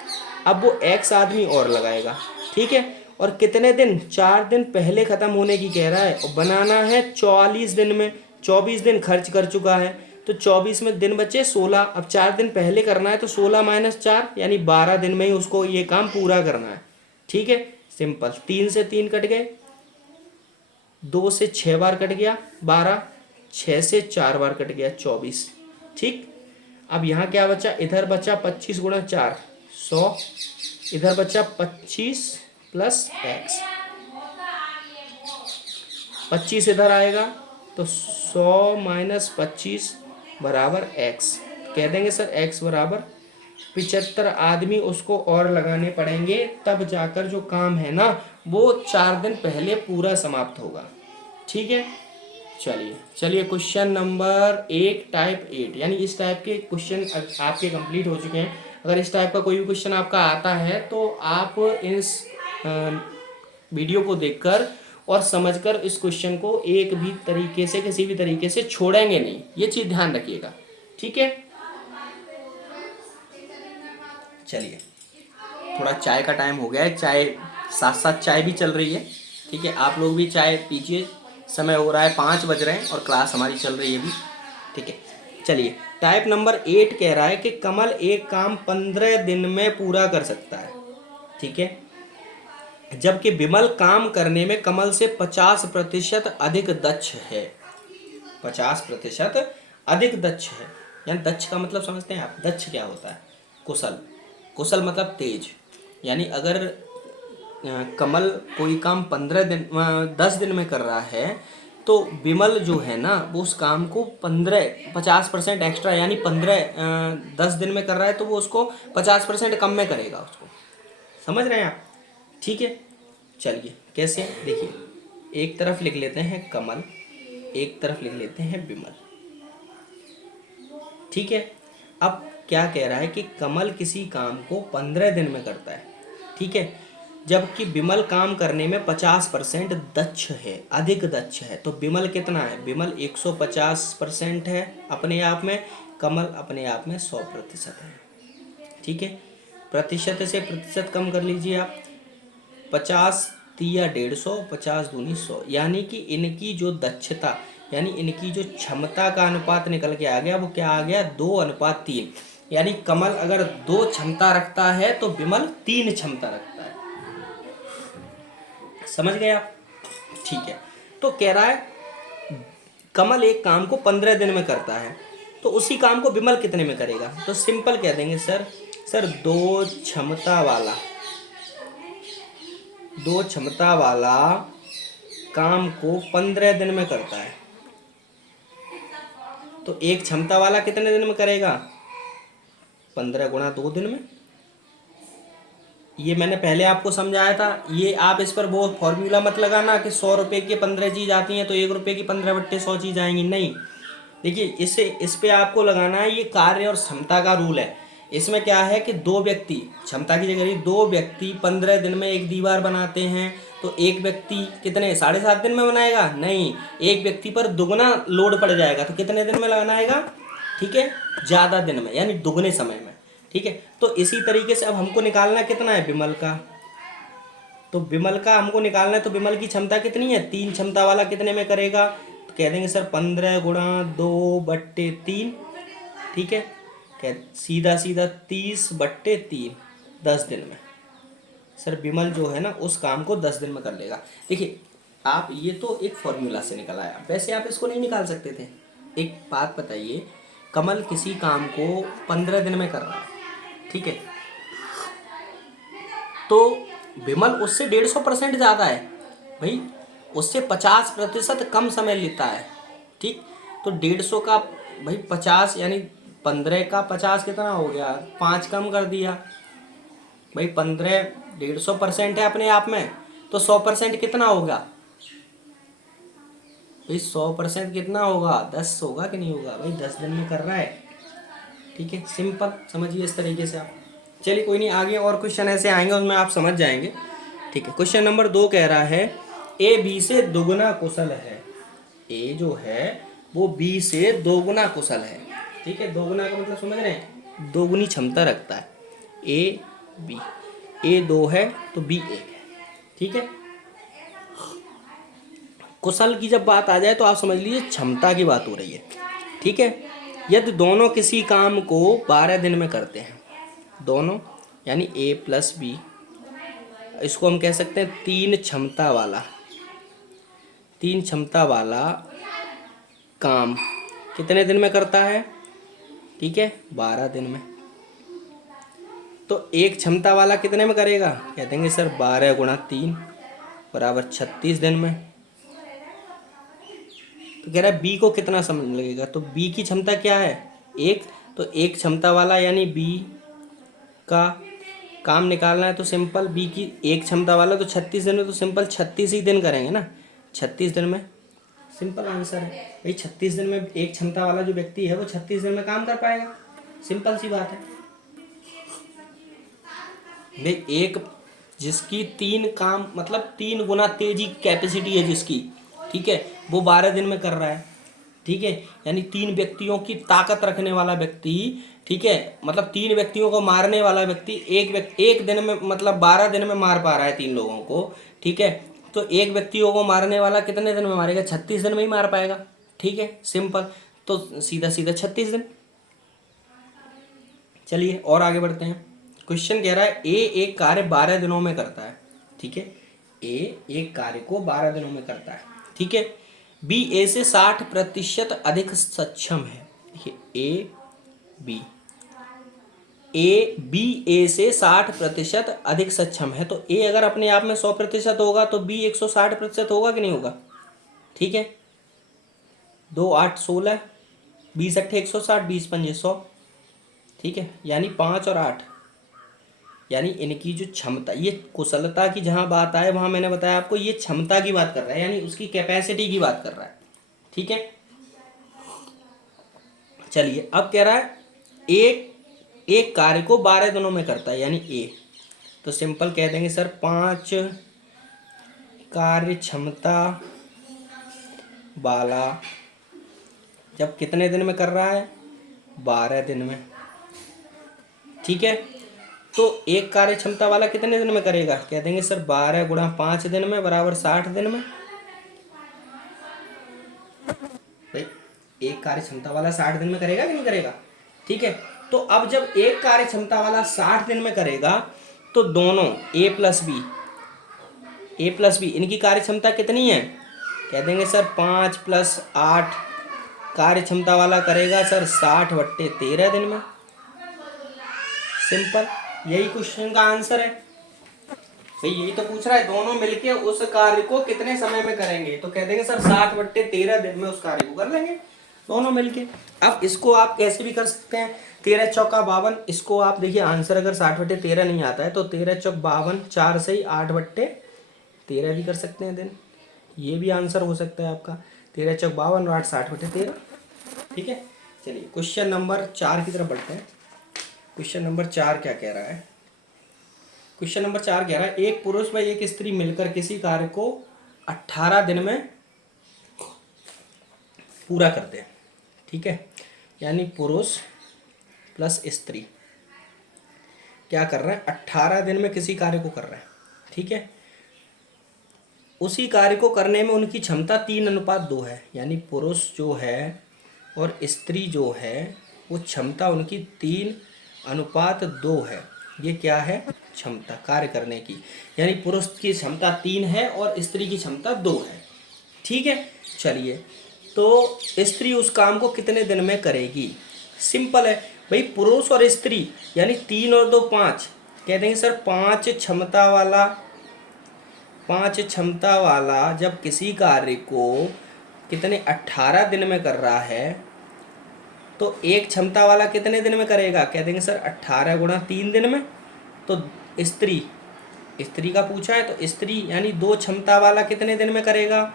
अब वो x आदमी और लगाएगा, ठीक है। और कितने दिन, 4 दिन पहले ख़त्म होने की कह रहा है, और बनाना है 44 दिन में, 24 दिन खर्च कर चुका है, तो 24 में दिन बचे 16। अब 4 दिन पहले करना है तो 16 माइनस 4 यानी 12 दिन में ही उसको ये काम पूरा करना है, ठीक है। सिंपल, 3 से 3 कट गए, 2 से 6 बार कट गया 12, 6 से 4 बार कट गया 24, ठीक। अब यहाँ क्या बचा, इधर बचा 25 गुणा 4 100, इधर बचा 25 प्लस x, 25 इधर आएगा तो 100 माइनस 25 बराबर x। कह देंगे सर x बराबर 75 आदमी उसको और लगाने पड़ेंगे, तब जाकर जो काम है ना वो 4 दिन पहले पूरा समाप्त होगा, ठीक है। चलिए क्वेश्चन नंबर 1 टाइप 8, यानी इस टाइप के क्वेश्चन आपके कंप्लीट हो चुके हैं। अगर इस टाइप का कोई भी क्वेश्चन आपका आता है तो आप इस वीडियो को देखकर और समझकर इस क्वेश्चन को एक भी तरीके से, किसी भी तरीके से छोड़ेंगे नहीं, ये चीज़ ध्यान रखिएगा, ठीक है। चलिए थोड़ा चाय का टाइम हो गया है, चाय साथ साथ चाय भी चल रही है, ठीक है। आप लोग भी चाय पीजिए, समय हो रहा है 5 बज रहे हैं और क्लास हमारी चल रही है अभी, ठीक है। चलिए टाइप नंबर 8 कह रहा है कि कमल एक काम 15 दिन में पूरा कर सकता है, ठीक है, जबकि विमल काम करने में कमल से 50% अधिक दक्ष है। 50% अधिक दक्ष है, यानी दक्ष का मतलब समझते हैं आप, दक्ष क्या होता है, कुशल, कुशल मतलब तेज। यानी अगर कमल कोई काम 10 दिन में कर रहा है तो विमल जो है ना वो उस काम को 50% एक्स्ट्रा यानी 10 दिन में कर रहा है, तो वो उसको 50% कम में करेगा उसको। समझ रहे हैं आप? ठीक है, चलिए कैसे देखिए, एक तरफ लिख लेते हैं कमल, एक तरफ लिख लेते हैं विमल। ठीक है, अब क्या कह रहा है कि कमल किसी काम को 15 दिन में करता है, ठीक है, जबकि विमल काम करने में 50% दक्ष है, अधिक दक्ष है। तो विमल कितना है? विमल 150% है अपने आप में, कमल अपने आप में 100% है। ठीक है, प्रतिशत से प्रतिशत कम कर लीजिए आप, 50 तिया 150, 50 दूनी 100, यानी कि इनकी जो दक्षता यानी इनकी जो क्षमता का अनुपात निकल के आ गया, वो क्या आ गया? 2:3। यानी कमल अगर 2 क्षमता रखता है तो विमल 3 क्षमता रखता है। समझ गए आप? ठीक है, तो कह रहा है कमल एक काम को 15 दिन में करता है, तो उसी काम को विमल कितने में करेगा? तो सिंपल कह देंगे सर 2 क्षमता वाला काम को 15 दिन में करता है, तो एक क्षमता वाला कितने दिन में करेगा? 15 गुणा 2 दिन में। ये मैंने पहले आपको समझाया था, ये आप इस पर वो फॉर्मूला मत लगाना कि 100 रुपये की 15 चीज़ आती हैं तो 1 रुपये की 15/100 चीज़ आएंगी, नहीं। देखिए इस पे आपको लगाना है ये कार्य और क्षमता का रूल है। इसमें क्या है कि 2 व्यक्ति, क्षमता की जगह 2 व्यक्ति 15 दिन में एक दीवार बनाते हैं, तो एक व्यक्ति कितने 7.5 दिन में बनाएगा? नहीं, एक व्यक्ति पर दुगना लोड पड़ जाएगा, तो कितने दिन में बनाएगा? ठीक है, ज़्यादा दिन में, यानी दुगने समय में। ठीक है, तो इसी तरीके से अब हमको निकालना कितना है? विमल का। तो विमल का हमको निकालना है, तो विमल की क्षमता कितनी है? 3 क्षमता वाला कितने में करेगा? तो कह देंगे सर 15 गुणा 2/3। ठीक है, सीधा 30/3, 10 दिन में। सर विमल जो है ना उस काम को 10 दिन में कर लेगा। देखिए आप, ये तो एक फॉर्मूला से निकल आया, वैसे आप इसको नहीं निकाल सकते थे। एक बात बताइए, कमल किसी काम को 15 दिन में कर रहा है, ठीक है, तो विमल उससे 150% ज़्यादा है भाई, उससे 50% कम समय लेता है। ठीक, तो 150 का भाई 50 यानी 15 का 50 कितना हो गया? 5 कम कर दिया भाई। 15 150% है अपने आप में, तो 100% कितना होगा भाई? 100% कितना होगा? 10 होगा कि नहीं होगा भाई? 10 दिन में कर रहा है। ठीक है, सिंपल समझिए इस तरीके से आप। चलिए कोई नहीं, आगे और क्वेश्चन ऐसे आएंगे उनमें आप समझ जाएंगे। ठीक है, क्वेश्चन नंबर 2 कह रहा है ए बी से दोगुना कुशल है। ए जो है वो बी से दोगुना कुशल है। ठीक है, दोगुना का मतलब समझ रहे हैं? दोगुनी क्षमता रखता है। ए बी, ए 2 है तो बी 1 है। ठीक है, कुशल की जब बात आ जाए तो आप समझ लीजिए क्षमता की बात हो रही है। ठीक है, यदि दोनों किसी काम को 12 दिन में करते हैं, दोनों यानी ए प्लस बी, इसको हम कह सकते हैं 3 क्षमता वाला काम कितने दिन में करता है? ठीक है, 12 दिन में। तो एक क्षमता वाला कितने में करेगा? कह देंगे सर 12 गुणा 3 बराबर 36 दिन में। तो कह रहा है बी को कितना समय लगेगा? तो बी की क्षमता क्या है? 1, तो एक क्षमता वाला यानी बी का काम निकालना है, तो सिंपल बी की एक क्षमता वाला तो 36 दिन में, तो सिंपल 36 ही दिन करेंगे ना, 36 दिन में। सिंपल आंसर है भाई, 36 दिन में एक क्षमता वाला जो व्यक्ति है वो 36 दिन में काम कर पाएगा। सिंपल सी बात है भाई। एक जिसकी 3 काम मतलब 3 गुना तेजी कैपेसिटी है जिसकी, ठीक है, वो 12 दिन में कर रहा है। ठीक है, यानी 3 व्यक्तियों की ताकत रखने वाला व्यक्ति, ठीक है, मतलब 3 व्यक्तियों को मारने वाला व्यक्ति एक दिन में मतलब 12 दिन में मार पा रहा है 3 लोगों को। ठीक है, तो एक व्यक्तियों को मारने वाला कितने दिन में मारेगा? 36 दिन में ही मार पाएगा। ठीक है, सिंपल, तो सीधा 36 दिन। चलिए और आगे बढ़ते हैं। क्वेश्चन कह रहा है ए एक कार्य 12 दिनों में करता है। ठीक है, ए एक कार्य को 12 दिनों में करता है। ठीक है, बी ए से 60% अधिक सक्षम है। देखिए ए बी ए से 60% अधिक सक्षम है, तो ए अगर अपने आप में 100% होगा तो बी 160% होगा कि नहीं होगा? ठीक है, दो आठ 16, 20 अट्ठे 160, 20 पंजे 100। ठीक है, यानी 5 और 8, यानी इनकी जो क्षमता, ये कुशलता की जहाँ बात आए वहाँ मैंने बताया आपको ये क्षमता की बात कर रहा है, यानी उसकी कैपेसिटी की बात कर रहा है। ठीक है, चलिए अब कह रहा है एक एक कार्य को 12 दिनों में करता है, यानी ए। तो सिंपल कह देंगे सर 5 कार्य क्षमता वाला जब कितने दिन में कर रहा है, 12 दिन में। ठीक है, तो एक कार्य क्षमता वाला कितने दिन में करेगा, कह देंगे सर 12 गुणा 5 दिन में बराबर 60 दिन में। भाई एक कार्य क्षमता वाला 60 दिन में करेगा कि नहीं करेगा। ठीक है, तो अब जब एक कार्य क्षमता वाला 60 दिन में करेगा तो दोनों ए प्लस बी इनकी कार्य क्षमता कितनी है, कह देंगे सर 5 + 8 कार्य क्षमता वाला करेगा सर 60/13 दिन में। सिंपल, यही क्वेश्चन का आंसर है। भाई यही तो पूछ रहा है, दोनों मिलके उस कार्य को कितने समय में करेंगे, तो कह देंगे सर 60/13 दिन में उस कार्य को कर लेंगे दोनों मिलके। अब इसको आप कैसे भी कर सकते हैं, 13 चौका 52, इसको आप देखिए आंसर अगर 60/13 नहीं आता है तो 13 चौक 52, 4 से ही 8/13 भी कर सकते हैं दिन, ये भी आंसर हो सकता है आपका। 13 चौक 52 और 8 60/13। ठीक है, चलिए क्वेश्चन नंबर 4 की तरफ बढ़ते हैं। क्वेश्चन नंबर 4 क्या कह रहा है, क्वेश्चन नंबर 4 कह रहा है एक पुरुष व एक स्त्री मिलकर किसी कार्य को 18 दिन में पूरा करते हैं। ठीक है, यानी पुरुष प्लस स्त्री क्या कर रहे हैं, 18 दिन में किसी कार्य को कर रहे हैं। ठीक है, उसी कार्य को करने में उनकी क्षमता 3:2 है, यानी पुरुष जो है और स्त्री जो है वो क्षमता उनकी 3:2 है। ये क्या है, क्षमता कार्य करने की, यानी पुरुष की क्षमता 3 है और स्त्री की क्षमता 2 है। ठीक है, चलिए तो स्त्री उस काम को कितने दिन में करेगी। सिंपल है भाई, पुरुष और स्त्री यानी 3 और 2 5, कह देंगे सर 5 क्षमता वाला जब किसी कार्य को कितने 18 दिन में कर रहा है तो एक क्षमता वाला कितने दिन में करेगा, कह देंगे सर 18 गुणा 3 दिन में। तो स्त्री का पूछा है तो स्त्री यानी 2 क्षमता वाला कितने दिन में करेगा,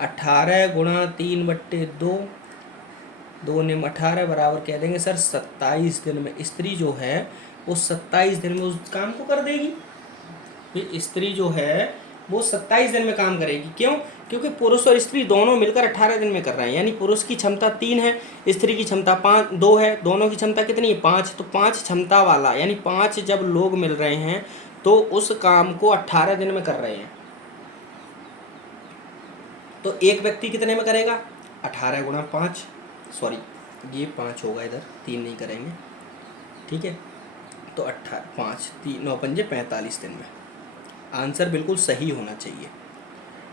18 गुणा 3/2, 2 ने 18 बराबर कह देंगे सर 27 दिन में स्त्री जो है वो 27 दिन में उस काम को कर देगी। स्त्री जो है वो 27 दिन में काम करेगी। क्यों, क्योंकि पुरुष और स्त्री दोनों मिलकर 18 दिन में कर रहे हैं, यानी पुरुष की क्षमता 3 है, स्त्री की क्षमता 2 है, दोनों की क्षमता कितनी है 5। तो 5 क्षमता वाला यानी 5 जब लोग मिल रहे हैं तो उस काम को 18 दिन में कर रहे हैं। तो एक व्यक्ति कितने में करेगा, 18 गुणा 5, सॉरी ये 5 होगा, इधर 3 नहीं करेंगे। ठीक है, तो 18 5 3 9 पंजे 45 दिन में। आंसर बिल्कुल सही होना चाहिए।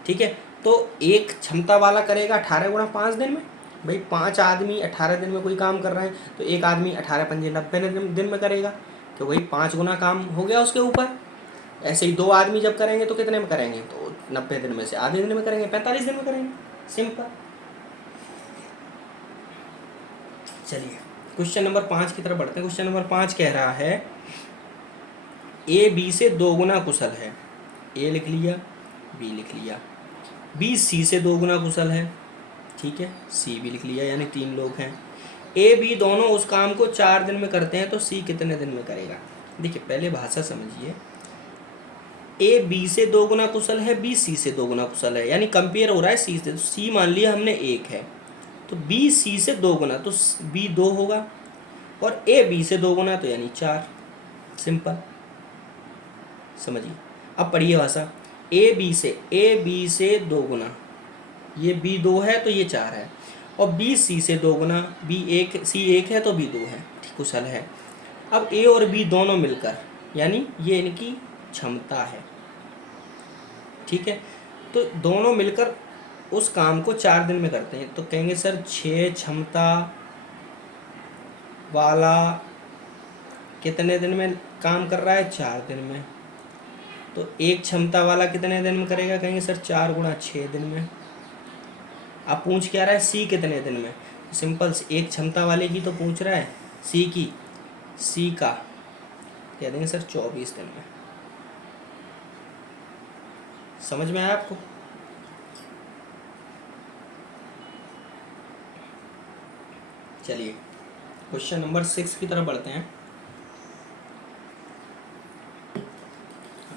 ठीक है, तो एक क्षमता वाला करेगा 18 गुणा 5 दिन में। भाई 5 आदमी 18 दिन में कोई काम कर रहे हैं तो एक आदमी 18 पंजे 90 दिन में करेगा, तो भाई 5 गुना काम हो गया उसके ऊपर। ऐसे ही 2 आदमी जब करेंगे तो कितने में करेंगे, तो 90 दिन में से आधे दिन में करेंगे, 45 दिन में करेंगे। सिंपल। चलिए क्वेश्चन नंबर 5 की तरफ बढ़ते हैं। क्वेश्चन नंबर 5 कह रहा है ए बी से 2 गुना कुशल है, ए लिख लिया, बी लिख लिया, बी सी से 2 गुना कुशल है। ठीक है, सी भी लिख लिया, यानी 3 लोग हैं। ए बी दोनों उस काम को 4 दिन में करते हैं तो सी कितने दिन में करेगा। देखिए पहले भाषा समझिए, ए बी से 2 गुना कुशल है, बी सी से 2 गुना कुशल है, यानी कंपेयर हो रहा है सी से। तो सी मान लिया हमने 1 है, तो बी सी से 2 गुना तो बी 2 होगा, और ए बी से 2 गुना तो यानी 4। सिंपल, समझिए। अब पढ़िए भाषा, ए बी से 2 गुना, ये बी 2 है तो ये 4 है, और बी सी से 2 गुना, बी 1 सी 1 है तो बी 2 है, कुशल है। अब ए और बी दोनों मिलकर, यानी ये इनकी क्षमता है। ठीक है, तो दोनों मिलकर उस काम को 4 दिन में करते हैं, तो कहेंगे सर 6 क्षमता वाला कितने दिन में काम कर रहा है, 4 दिन में। तो एक क्षमता वाला कितने दिन में करेगा, कहेंगे सर 4 गुणा 6 दिन में। अब पूछ क्या रहा है, सी कितने दिन में। सिंपल, एक क्षमता वाले की तो पूछ रहा है, सी की, सी का कह देंगे सर 24 दिन में। समझ में आया आपको। चलिए क्वेश्चन नंबर 6 की तरफ बढ़ते हैं।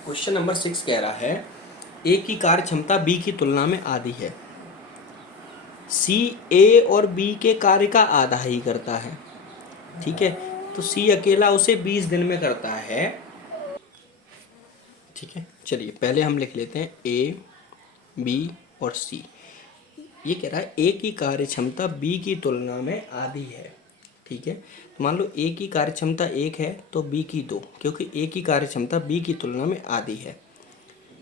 क्वेश्चन नंबर 6 कह रहा है ए की कार्य क्षमता बी की तुलना में आधी है, सी ए और बी के कार्य का आधा ही करता है। ठीक है, तो सी अकेला उसे 20 दिन में करता है। ठीक है, चलिए पहले हम लिख लेते हैं ए, बी और सी। ये कह रहा है ए की कार्य क्षमता बी की तुलना में आधी है। ठीक है, तो मान लो ए की कार्य क्षमता 1 है तो बी की 2, क्योंकि ए की कार्य क्षमता बी की तुलना में आधी है।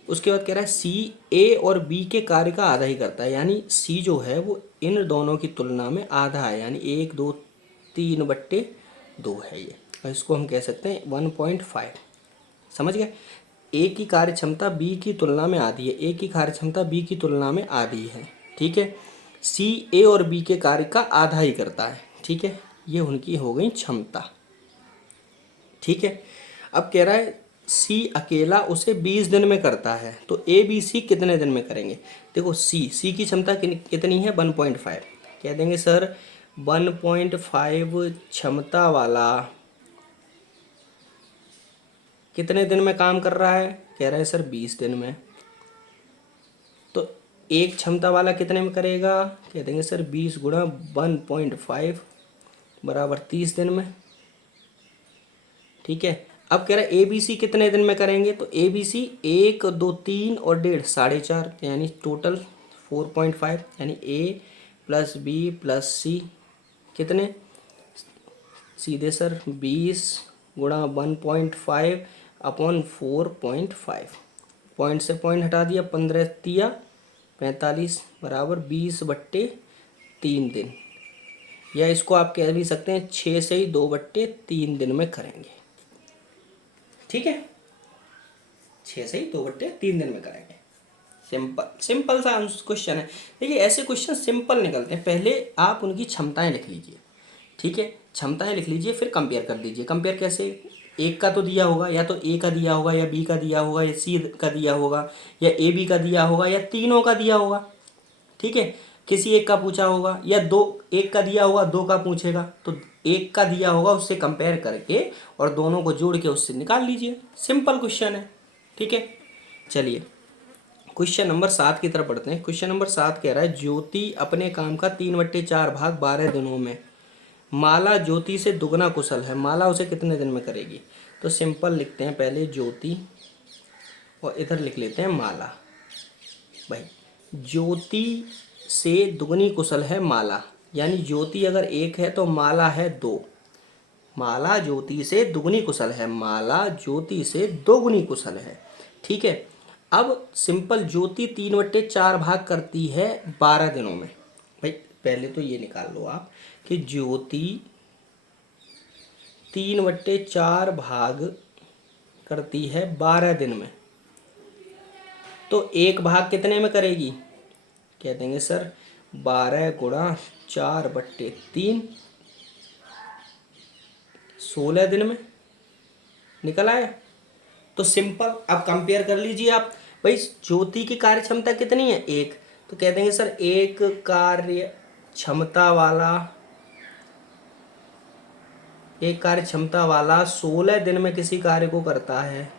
उसके बाद कह रहा है सी ए और बी के कार्य का आधा ही करता है, यानी सी जो है वो इन दोनों की तुलना में आधा है, यानी 1/2 है ये, और इसको हम कह सकते हैं 1.5। समझ गए। ए की कार्य क्षमता बी की तुलना में आधी है, ए की कार्य क्षमता बी की तुलना में आधी है। ठीक है, सी ए और बी के कार्य का आधा ही करता है। ठीक है, ये उनकी हो गई क्षमता। ठीक है, अब कह रहा है सी अकेला उसे 20 दिन में करता है, तो ए बी सी कितने दिन में करेंगे। देखो सी की क्षमता कितनी है 1.5, कह देंगे सर 1.5 क्षमता वाला कितने दिन में काम कर रहा है, कह रहा है सर 20 दिन में। तो एक क्षमता वाला कितने में करेगा, कह देंगे सर 20 गुणा 1.5 बराबर 30 दिन में। ठीक है, अब कह रहा है ए बी सी कितने दिन में करेंगे, तो ए बी सी 1 2 3 और 1.5 4.5, यानी टोटल 4.5, यानी ए प्लस बी प्लस सी कितने, सीधे सर 20 गुणा 1.5 अपॉन 4.5, पॉइंट से पॉइंट हटा दिया, 15 तिया 45 बराबर 20/3 दिन, या इसको आप कह भी सकते हैं 6 से ही 2/3 दिन में करेंगे। ठीक है, 6 से ही 2/3 दिन में करेंगे। सिंपल सा क्वेश्चन है। देखिए ऐसे क्वेश्चन सिंपल निकलते हैं, पहले आप उनकी क्षमताएं लिख लीजिए। ठीक है, क्षमताएं लिख लीजिए, फिर कंपेयर कर दीजिए। कंपेयर कैसे, एक का तो दिया होगा, या तो ए का दिया होगा, या बी का दिया होगा, या सी का दिया होगा, या ए बी का दिया होगा, या तीनों का दिया होगा। ठीक है, किसी एक का पूछा होगा, या दो, एक का दिया होगा दो का पूछेगा, तो एक का दिया होगा उससे कंपेयर करके और दोनों को जोड़ के उससे निकाल लीजिए। सिंपल क्वेश्चन है। ठीक है, चलिए क्वेश्चन नंबर 7 की तरफ बढ़ते हैं। क्वेश्चन नंबर 7 कह रहा है ज्योति अपने काम का 3/4 भाग 12 दिनों में, माला ज्योति से दुगना कुशल है, माला उसे कितने दिन में करेगी। तो सिंपल लिखते हैं, पहले ज्योति और इधर लिख लेते हैं माला। भाई ज्योति से दुगनी कुशल है माला, यानी ज्योति अगर 1 है तो माला है 2। माला ज्योति से दुगनी कुशल है, माला ज्योति से दोगुनी कुशल है। ठीक है, अब सिंपल ज्योति 3/4 भाग करती है 12 दिनों में। भाई पहले तो ये निकाल लो आप कि ज्योति 3/4 भाग करती है 12 दिन में, तो एक भाग कितने में करेगी, कह देंगे सर 12 गुणा 4/3, 16 दिन में। निकल आया। तो सिंपल अब कंपेयर कर लीजिए आप। भाई ज्योति की कार्य क्षमता कितनी है 1, तो कह देंगे सर एक कार्य क्षमता वाला 16 दिन में किसी कार्य को करता है।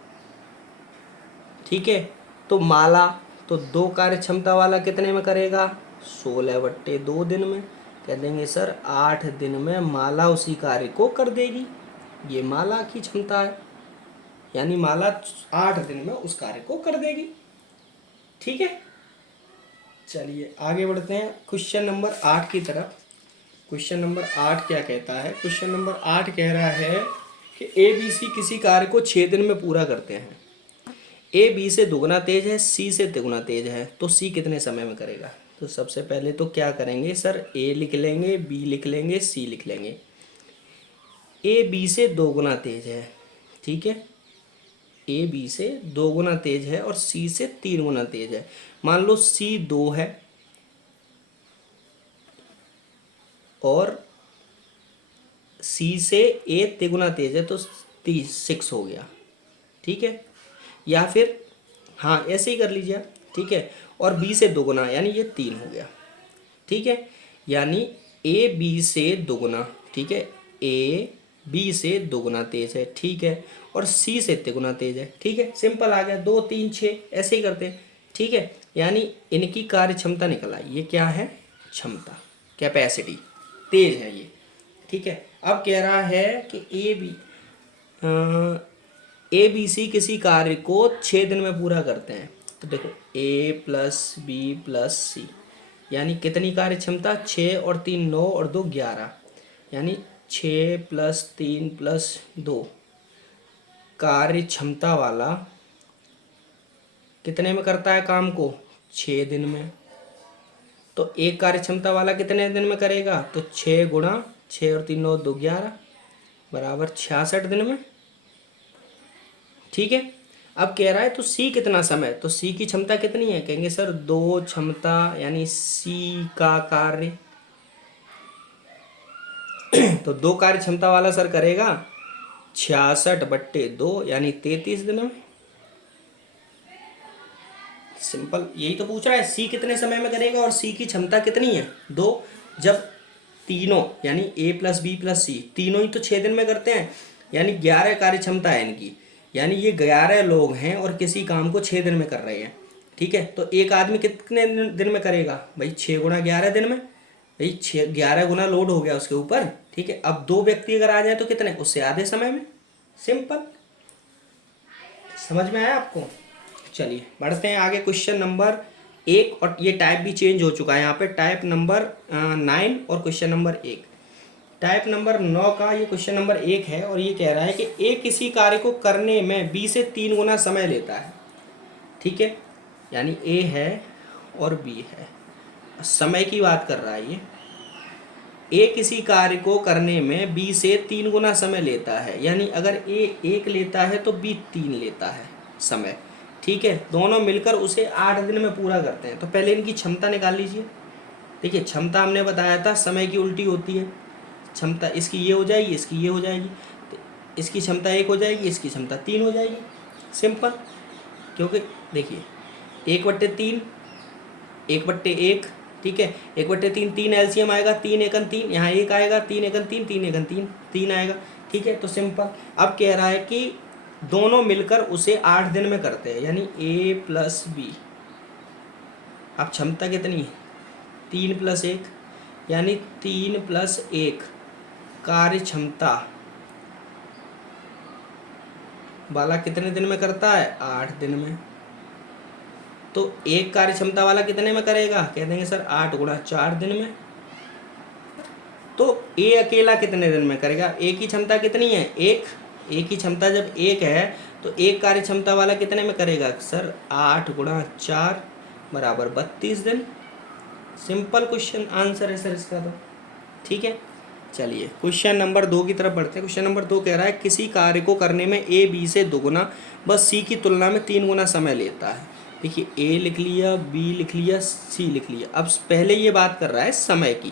ठीक है, तो माला तो 2 कार्य क्षमता वाला कितने में करेगा, 16/2 दिन में। कह देंगे सर 8 दिन में माला उसी कार्य को कर देगी। ये माला की क्षमता है, यानी माला 8 दिन में उस कार्य को कर देगी। ठीक है, चलिए आगे बढ़ते हैं क्वेश्चन नंबर 8 की तरफ। क्वेश्चन नंबर 8 क्या कहता है, क्वेश्चन नंबर 8 कह रहा है कि ए बी सी किसी कार्य को 6 दिन में पूरा करते हैं। ए बी से दुगना तेज है, सी से तिगुना तेज है, तो सी कितने समय में करेगा। तो सबसे पहले तो क्या करेंगे सर, ए लिख लेंगे, बी लिख लेंगे, सी लिख लेंगे। ए बी से 2 गुना तेज है। ठीक है, ए बी से 2 गुना तेज है और सी से 3 गुना तेज है। मान लो सी 2 है और सी से ए तिगुना तेज है तो 6 हो गया, ठीक है। या फिर हाँ ऐसे ही कर लीजिए आप, ठीक है। और बी से दोगुना यानी ये 3 हो गया, ठीक है। यानी ए बी से दोगुना, ठीक है, ए बी से दोगुना तेज है, ठीक है, और सी से तिगुना तेज है, ठीक है। सिंपल आ गया, 2 3 6 ऐसे ही करते हैं, ठीक है। यानी इनकी कार्य क्षमता निकल आई, ये क्या है, क्षमता, कैपेसिटी, तेज है ये, ठीक है। अब कह रहा है कि ए बी सी किसी कार्य को 6 दिन में पूरा करते हैं। तो देखो ए प्लस बी प्लस सी यानी कितनी कार्य क्षमता, 6 और 3 9 और 2 11, यानी 6 प्लस 3 प्लस 2 कार्य क्षमता वाला कितने में करता है काम को, 6 दिन में। तो एक कार्य क्षमता वाला कितने दिन में करेगा, तो 6 गुणा 6 और 3 9 2 11 बराबर 66 दिन में, ठीक है। अब कह रहा है तो सी कितना समय, तो सी की क्षमता कितनी है, कहेंगे सर 2 क्षमता यानी सी का कार्य तो 2 कार्य क्षमता वाला सर करेगा 66/2 यानी 33 दिन में। सिंपल यही तो पूछ रहा है, सी कितने समय में करेगा और सी की क्षमता कितनी है 2। जब तीनों यानी ए प्लस बी प्लस सी तीनों ही तो 6 दिन में करते हैं, यानी 11 कार्य क्षमता है इनकी, यानी ये 11 लोग हैं और किसी काम को 6 दिन में कर रहे हैं, ठीक है। तो एक आदमी कितने दिन में करेगा भाई, 6 गुणा 11 दिन में, भाई 11 गुना लोड हो गया उसके ऊपर, ठीक है। अब 2 व्यक्ति अगर आ जाए तो कितने, उससे आधे समय में। सिंपल, समझ में आया आपको। चलिए बढ़ते हैं आगे, क्वेश्चन नंबर 1, और ये टाइप भी चेंज हो चुका है यहाँ पे, टाइप नंबर 9 और क्वेश्चन नंबर 1। टाइप नंबर 9 का ये क्वेश्चन नंबर 1 है और ये कह रहा है कि ए किसी कार्य को करने में बी से 3 गुना समय लेता है, ठीक है। यानी ए है और बी है, समय की बात कर रहा है ये। ए किसी कार्य को करने में बी से 3 गुना समय लेता है, यानी अगर ए 1 लेता है तो बी 3 लेता है समय, ठीक है। दोनों मिलकर उसे 8 दिन में पूरा करते हैं। तो पहले इनकी क्षमता निकाल लीजिए। देखिए क्षमता हमने बताया था समय की उल्टी होती है, क्षमता इसकी ये हो जाएगी, इसकी ये हो जाएगी, तो इसकी क्षमता 1 हो जाएगी, इसकी क्षमता 3 हो जाएगी। सिंपल, क्योंकि देखिए 1/3 1/1, ठीक है, 1/3 3 एलसीएम आएगा, 3 एकन 3, यहाँ 1 आएगा, 3 एकन 3 3 एकन 3 3 आएगा, ठीक है। तो सिंपल, अब कह रहा है कि दोनों मिलकर उसे 8 दिन में करते हैं, यानी ए प्लस बी। अब क्षमता कितनी है, 3 + 1 यानी 3 + 1 कार्य क्षमता वाला कितने दिन में करता है, 8 दिन में। तो एक कार्य क्षमता वाला कितने में करेगा, कह देंगे सर 8 गुणा 4 दिन में। तो ए अकेला कितने दिन में करेगा, ए की क्षमता कितनी है, 1। ए की क्षमता जब 1 है तो एक कार्य क्षमता वाला कितने में करेगा सर, 8 गुणा 4 बराबर 32 दिन। सिंपल क्वेश्चन आंसर है सर इसका तो, ठीक है। चलिए क्वेश्चन नंबर 2 की तरफ बढ़ते हैं। क्वेश्चन नंबर 2 कह रहा है किसी कार्य को करने में ए बी से 2 गुना बस सी की तुलना में 3 गुना समय लेता है। देखिए ए लिख लिया, बी लिख लिया, सी लिख लिया। अब पहले ये बात कर रहा है समय की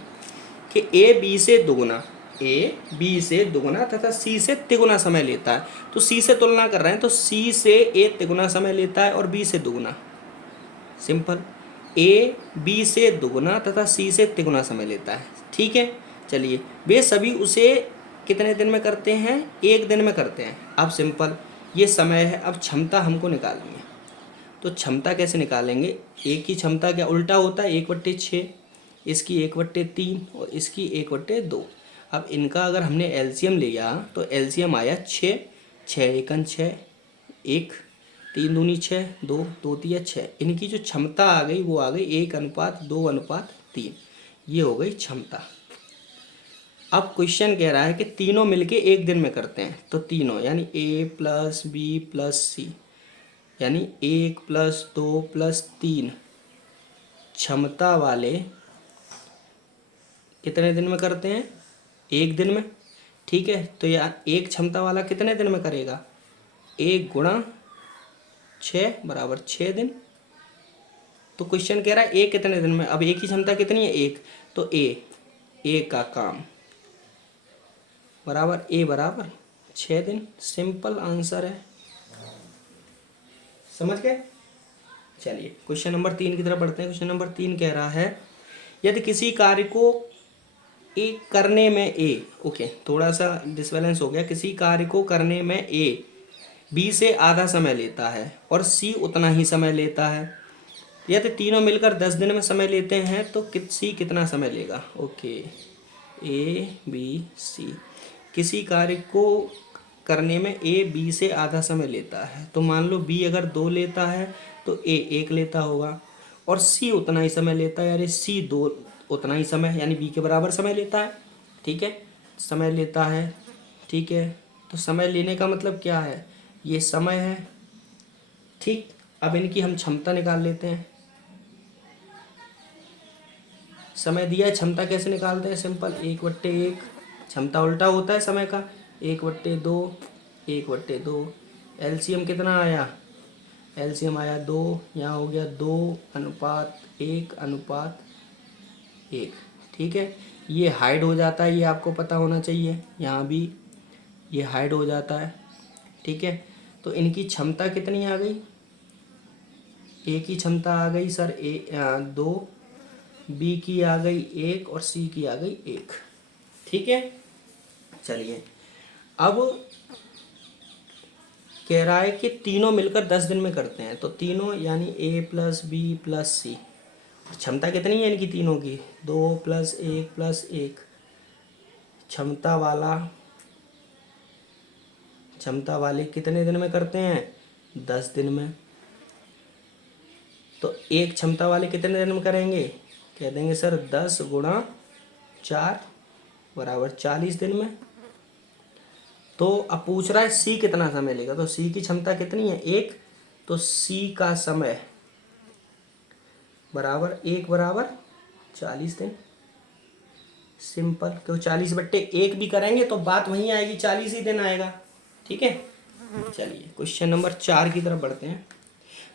कि ए बी से 2 गुना, ए बी से 2 गुना तथा सी से 3 गुना समय लेता है। तो सी से तुलना कर रहे हैं, तो सी से ए 3 गुना समय लेता है और बी से 2 गुना। सिंपल, ए बी से 2 गुना तथा सी से 3 गुना समय लेता है, ठीक है। चलिए वे सभी उसे कितने दिन में करते हैं, 1 दिन में करते हैं। अब सिंपल ये समय है, अब क्षमता हमको निकालनी है। तो क्षमता कैसे निकालेंगे, एक की क्षमता क्या उल्टा होता है, 1/6, इसकी 1/3 और इसकी 1/2। अब इनका अगर हमने एलसीएम लिया तो एलसीएम आया 6, 6 एकन 6, 1 3 दूनी 6, 2 2 तिया 6। इनकी जो क्षमता आ गई वो आ गई 1:2:3, ये हो गई क्षमता। अब क्वेश्चन कह रहा है कि तीनों मिलके 1 दिन में करते हैं। तो तीनों यानी ए प्लस बी प्लस सी यानी 1 + 2 + 3 क्षमता वाले कितने दिन में करते हैं, 1 दिन में, ठीक है। तो यार एक क्षमता वाला कितने दिन में करेगा, 1 गुणा 6 बराबर 6 दिन। तो क्वेश्चन कह रहा है ए कितने दिन में, अब ए की क्षमता कितनी है, 1, तो ए ए का काम बराबर ए बराबर 6 दिन। सिंपल आंसर है, समझ गए। चलिए क्वेश्चन नंबर 3 की तरफ बढ़ते हैं। क्वेश्चन नंबर 3 कह रहा है यदि किसी कार्य को ए करने में ए, ओके थोड़ा सा डिसबैलेंस हो गया, किसी कार्य को करने में ए बी से आधा समय लेता है और सी उतना ही समय लेता है, यदि तीनों मिलकर 10 दिन में समय लेते हैं तो सी कितना समय लेगा। ओके ए बी सी, किसी कार्य को करने में ए बी से आधा समय लेता है, तो मान लो बी अगर 2 लेता है तो ए 1 लेता होगा, और सी उतना ही समय लेता है, यानी सी 2 उतना ही समय यानी बी के बराबर समय लेता है। ठीक है, समय लेता है। ठीक है, तो समय लेने का मतलब क्या है, ये समय है। ठीक, अब इनकी हम क्षमता निकाल लेते हैं। समय दिया है, क्षमता कैसे निकालते हैं, सिंपल 1/1, क्षमता उल्टा होता है समय का, 1/2, 1/2। एलसीएम कितना आया, एलसीएम आया 2, यहाँ हो गया 2:1:1। ठीक है, ये हाइड हो जाता है, ये आपको पता होना चाहिए, यहाँ भी ये हाइड हो जाता है। ठीक है, तो इनकी क्षमता कितनी आ गई, ए की क्षमता आ गई सर 2, बी की आ गई 1 और सी की आ गई 1। ठीक है, चलिए अब कह रहा है कि तीनों मिलकर 10 दिन में करते हैं, तो तीनों यानी ए प्लस बी प्लस सी, क्षमता कितनी है इनकी तीनों की, 2 + 1 + 1। क्षमता वाले कितने दिन में करते हैं, 10 दिन में। तो एक क्षमता वाले कितने दिन में करेंगे, कह देंगे सर 10 × 4 बराबर 40 दिन में। तो अब पूछ रहा है सी कितना समय लेगा, तो सी की क्षमता कितनी है 1, तो सी का समय बराबर 1 बराबर 40 दिन। सिंपल, क्यों 40/1 भी करेंगे तो बात वहीं आएगी, 40 ही दिन आएगा। ठीक है, चलिए क्वेश्चन नंबर 4 की तरफ बढ़ते हैं।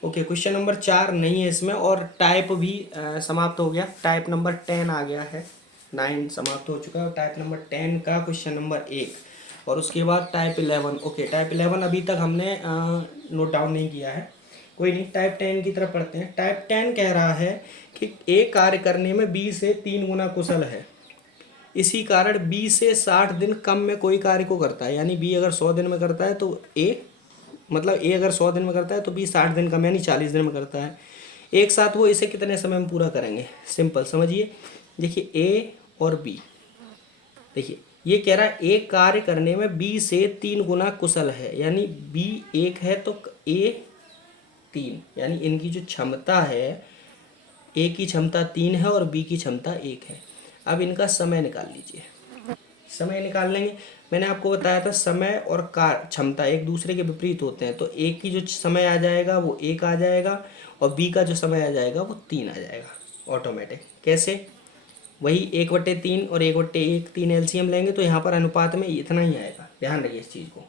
ओके, क्वेश्चन नंबर 4 नहीं है इसमें, और टाइप भी समाप्त हो गया, टाइप नंबर 10 आ गया है, 9 समाप्त हो चुका है, और टाइप नंबर 10 का क्वेश्चन नंबर 1, और उसके बाद टाइप 11। ओके, टाइप 11 अभी तक हमने नोट डाउन नहीं किया है, कोई नहीं, टाइप 10 की तरफ पढ़ते हैं। टाइप 10 कह रहा है कि एक कार्य करने में बी से 3 गुना कुशल है, इसी कारण बी से 60 दिन कम में कोई कार्य को करता है, यानी बी अगर 100 दिन में करता है तो ए, मतलब ए अगर 100 दिन में करता है तो बी 60 दिन कम यानी 40 दिन में करता है। एक साथ वो इसे कितने समय में पूरा करेंगे, सिंपल समझिए। देखिए ए और बी, देखिए ये कह रहा है एक कार्य करने में बी से 3 गुना कुशल है, यानी बी 1 है तो ए 3, यानी इनकी जो क्षमता है, ए की क्षमता 3 है और बी की क्षमता 1 है। अब इनका समय निकाल लीजिए। समय निकाल लेंगे, मैंने आपको बताया था समय और क्षमता एक दूसरे के विपरीत होते हैं, तो एक की जो समय आ जाएगा वो 1 आ जाएगा, और बी का जो समय आ जाएगा वो 3 आ जाएगा ऑटोमेटिक। कैसे, वही 1/3 और 1/1, 3 एलसीएम लेंगे तो यहाँ पर अनुपात में इतना ही आएगा, ध्यान रखिए इस चीज़ को।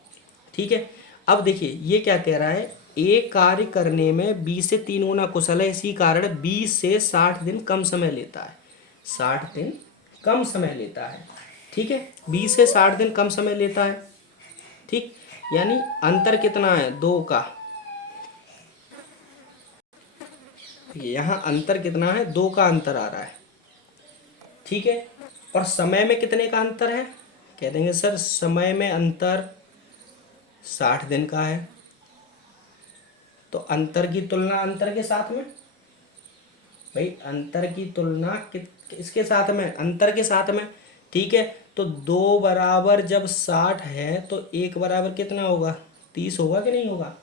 ठीक है, अब देखिए ये क्या कह रहा है, एक कार्य करने में बी से 3 गुना कुशल है, इसी कारण बी से 60 दिन कम समय लेता है, 60 दिन कम समय लेता है। ठीक है, 20 से 60 दिन कम समय लेता है। ठीक, यानी अंतर कितना है, 2 का, यहाँ अंतर कितना है, 2 का अंतर आ रहा है। ठीक है, और समय में कितने का अंतर है, कह देंगे सर समय में अंतर 60 दिन का है, तो अंतर की तुलना अंतर के साथ में, भाई अंतर की तुलना इसके साथ में, अंतर के साथ में। ठीक है, तो 2 बराबर जब 60 है तो 1 बराबर कितना होगा, 30 होगा कि नहीं होगा।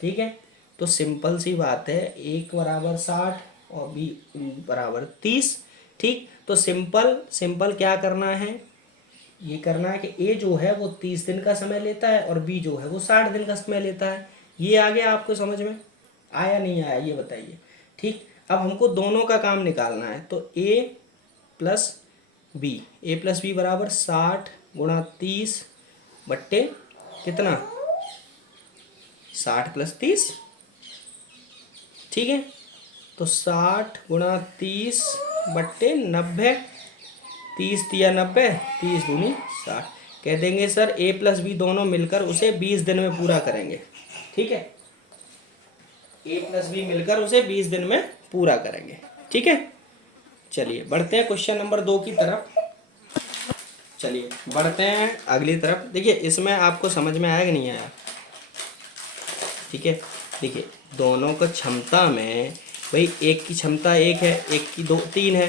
ठीक है, तो सिंपल सी बात है, 1 बराबर 60 और बी बराबर 30। ठीक, तो सिंपल क्या करना है, ये करना है कि ए जो है वो 30 दिन का समय लेता है और बी जो है वो 60 दिन का समय लेता है। ये आ गया आपको समझ में, आया नहीं आया ये बताइए। ठीक, अब हमको दोनों का काम निकालना है, तो ए प्लस बी बराबर 60 × 30 बट्टे कितना, 60 + 30। ठीक है, तो 60 × 30 बट्टे 90, 30 तिया 90, 30 दूनी 60। कह देंगे सर ए प्लस बी दोनों मिलकर उसे 20 दिन में पूरा करेंगे। ठीक है, ए प्लस बी मिलकर उसे 20 दिन में पूरा करेंगे। ठीक है, चलिए बढ़ते हैं क्वेश्चन नंबर 2 की तरफ। चलिए बढ़ते हैं अगली तरफ। देखिए इसमें आपको समझ में आया कि नहीं आया? ठीक है, देखिए दोनों का क्षमता में भाई एक की क्षमता 1 है, एक की 3 है।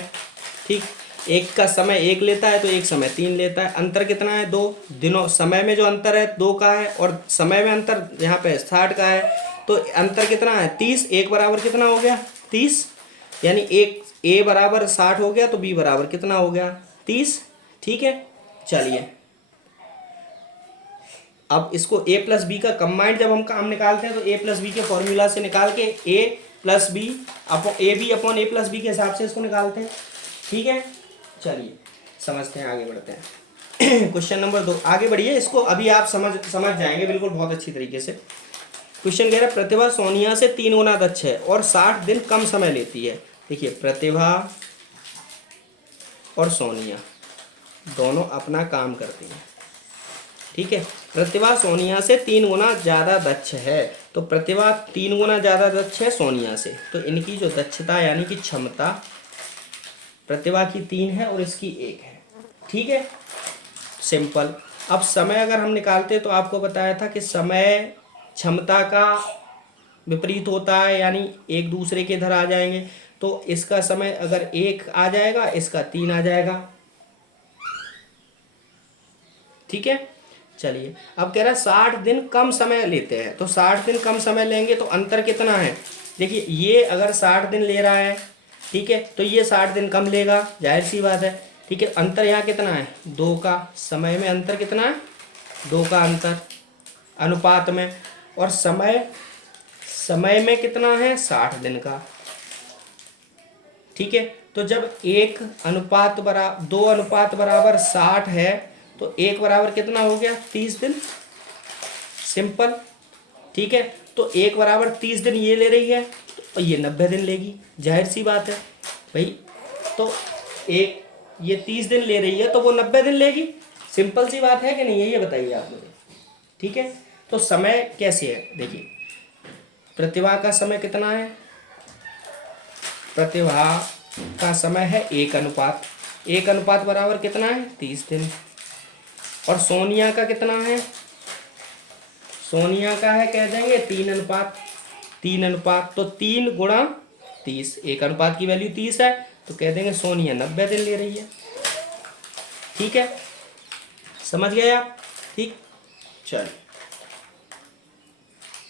ठीक, एक का समय 1 लेता है तो एक समय 3 लेता है। अंतर कितना है? 2 दिनों, समय में जो अंतर है 2 का है और समय में अंतर यहाँ पे 60 का है, तो अंतर कितना है? 30। एक बराबर कितना हो गया? 30। यानी एक ए बराबर 60 हो गया तो बी बराबर कितना हो गया? 30। ठीक है, चलिए अब इसको ए प्लस बी का कंबाइंड जब हम काम निकालते हैं तो ए प्लस बी के फॉर्मूला से निकाल के A plus B upon A B upon A plus B के हिसाब से इसको निकालते हैं। ठीक है, चलिए समझते हैं, आगे बढ़ते हैं। क्वेश्चन नंबर 2, आगे बढ़िए, इसको अभी आप समझ जाएंगे बिल्कुल बहुत अच्छी तरीके से। क्वेश्चन कह रहा है प्रतिभा सोनिया से 3 गुना दक्ष है और 60 दिन कम समय लेती है। देखिए प्रतिभा और सोनिया दोनों अपना काम करती हैं। ठीक है, प्रतिभा सोनिया से 3 गुना ज़्यादा दक्ष है, तो प्रतिभा 3 गुना ज़्यादा दक्ष है सोनिया से, तो इनकी जो दक्षता यानी कि क्षमता प्रतिभा की 3 है और इसकी 1 है। ठीक है, सिंपल। अब समय अगर हम निकालते तो आपको बताया था कि समय क्षमता का विपरीत होता है, यानी एक दूसरे के इधर आ जाएंगे, तो इसका समय अगर 1 आ जाएगा, इसका 3 आ जाएगा। ठीक है, चलिए अब कह रहा है 60 दिन कम समय लेते हैं, तो 60 दिन कम समय लेंगे तो अंतर कितना है? देखिए ये अगर 60 दिन ले रहा है, ठीक है, तो ये 60 दिन कम लेगा, जाहिर सी बात है। ठीक है, अंतर यहाँ कितना है? 2 का। समय में अंतर कितना है? 2 का अंतर अनुपात में, और समय में कितना है? 60 दिन का। ठीक है, तो जब 2 अनुपात बराबर 60 है तो 1 बराबर कितना हो गया? 30 दिन। सिंपल। ठीक है, तो 1 बराबर 30 दिन ये ले रही है और ये 90 दिन लेगी, जाहिर सी बात है भाई। तो एक ये 30 दिन ले रही है तो वो 90 दिन लेगी, सिंपल सी बात है कि नहीं? ये बताइए आप मुझे। ठीक है, तो समय कैसे है? देखिए प्रतिभा का समय कितना है? प्रतिभा का समय है 1 अनुपात बराबर कितना है? 30 दिन। और सोनिया का कितना है? सोनिया का है कह देंगे 3 अनुपात, तो 3 गुणा 30, 1 अनुपात की वैल्यू 30 है, तो कह देंगे सोनिया 90 दिन ले रही है। ठीक है, समझ गए आप? ठीक,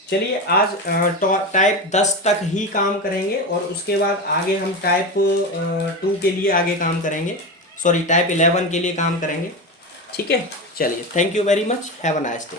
चलिए आज टाइप 10 तक ही काम करेंगे और उसके बाद आगे हम टाइप 2 के लिए आगे काम करेंगे, सॉरी टाइप 11 के लिए काम करेंगे। ठीक है, चलिए thank you very much, have a nice day.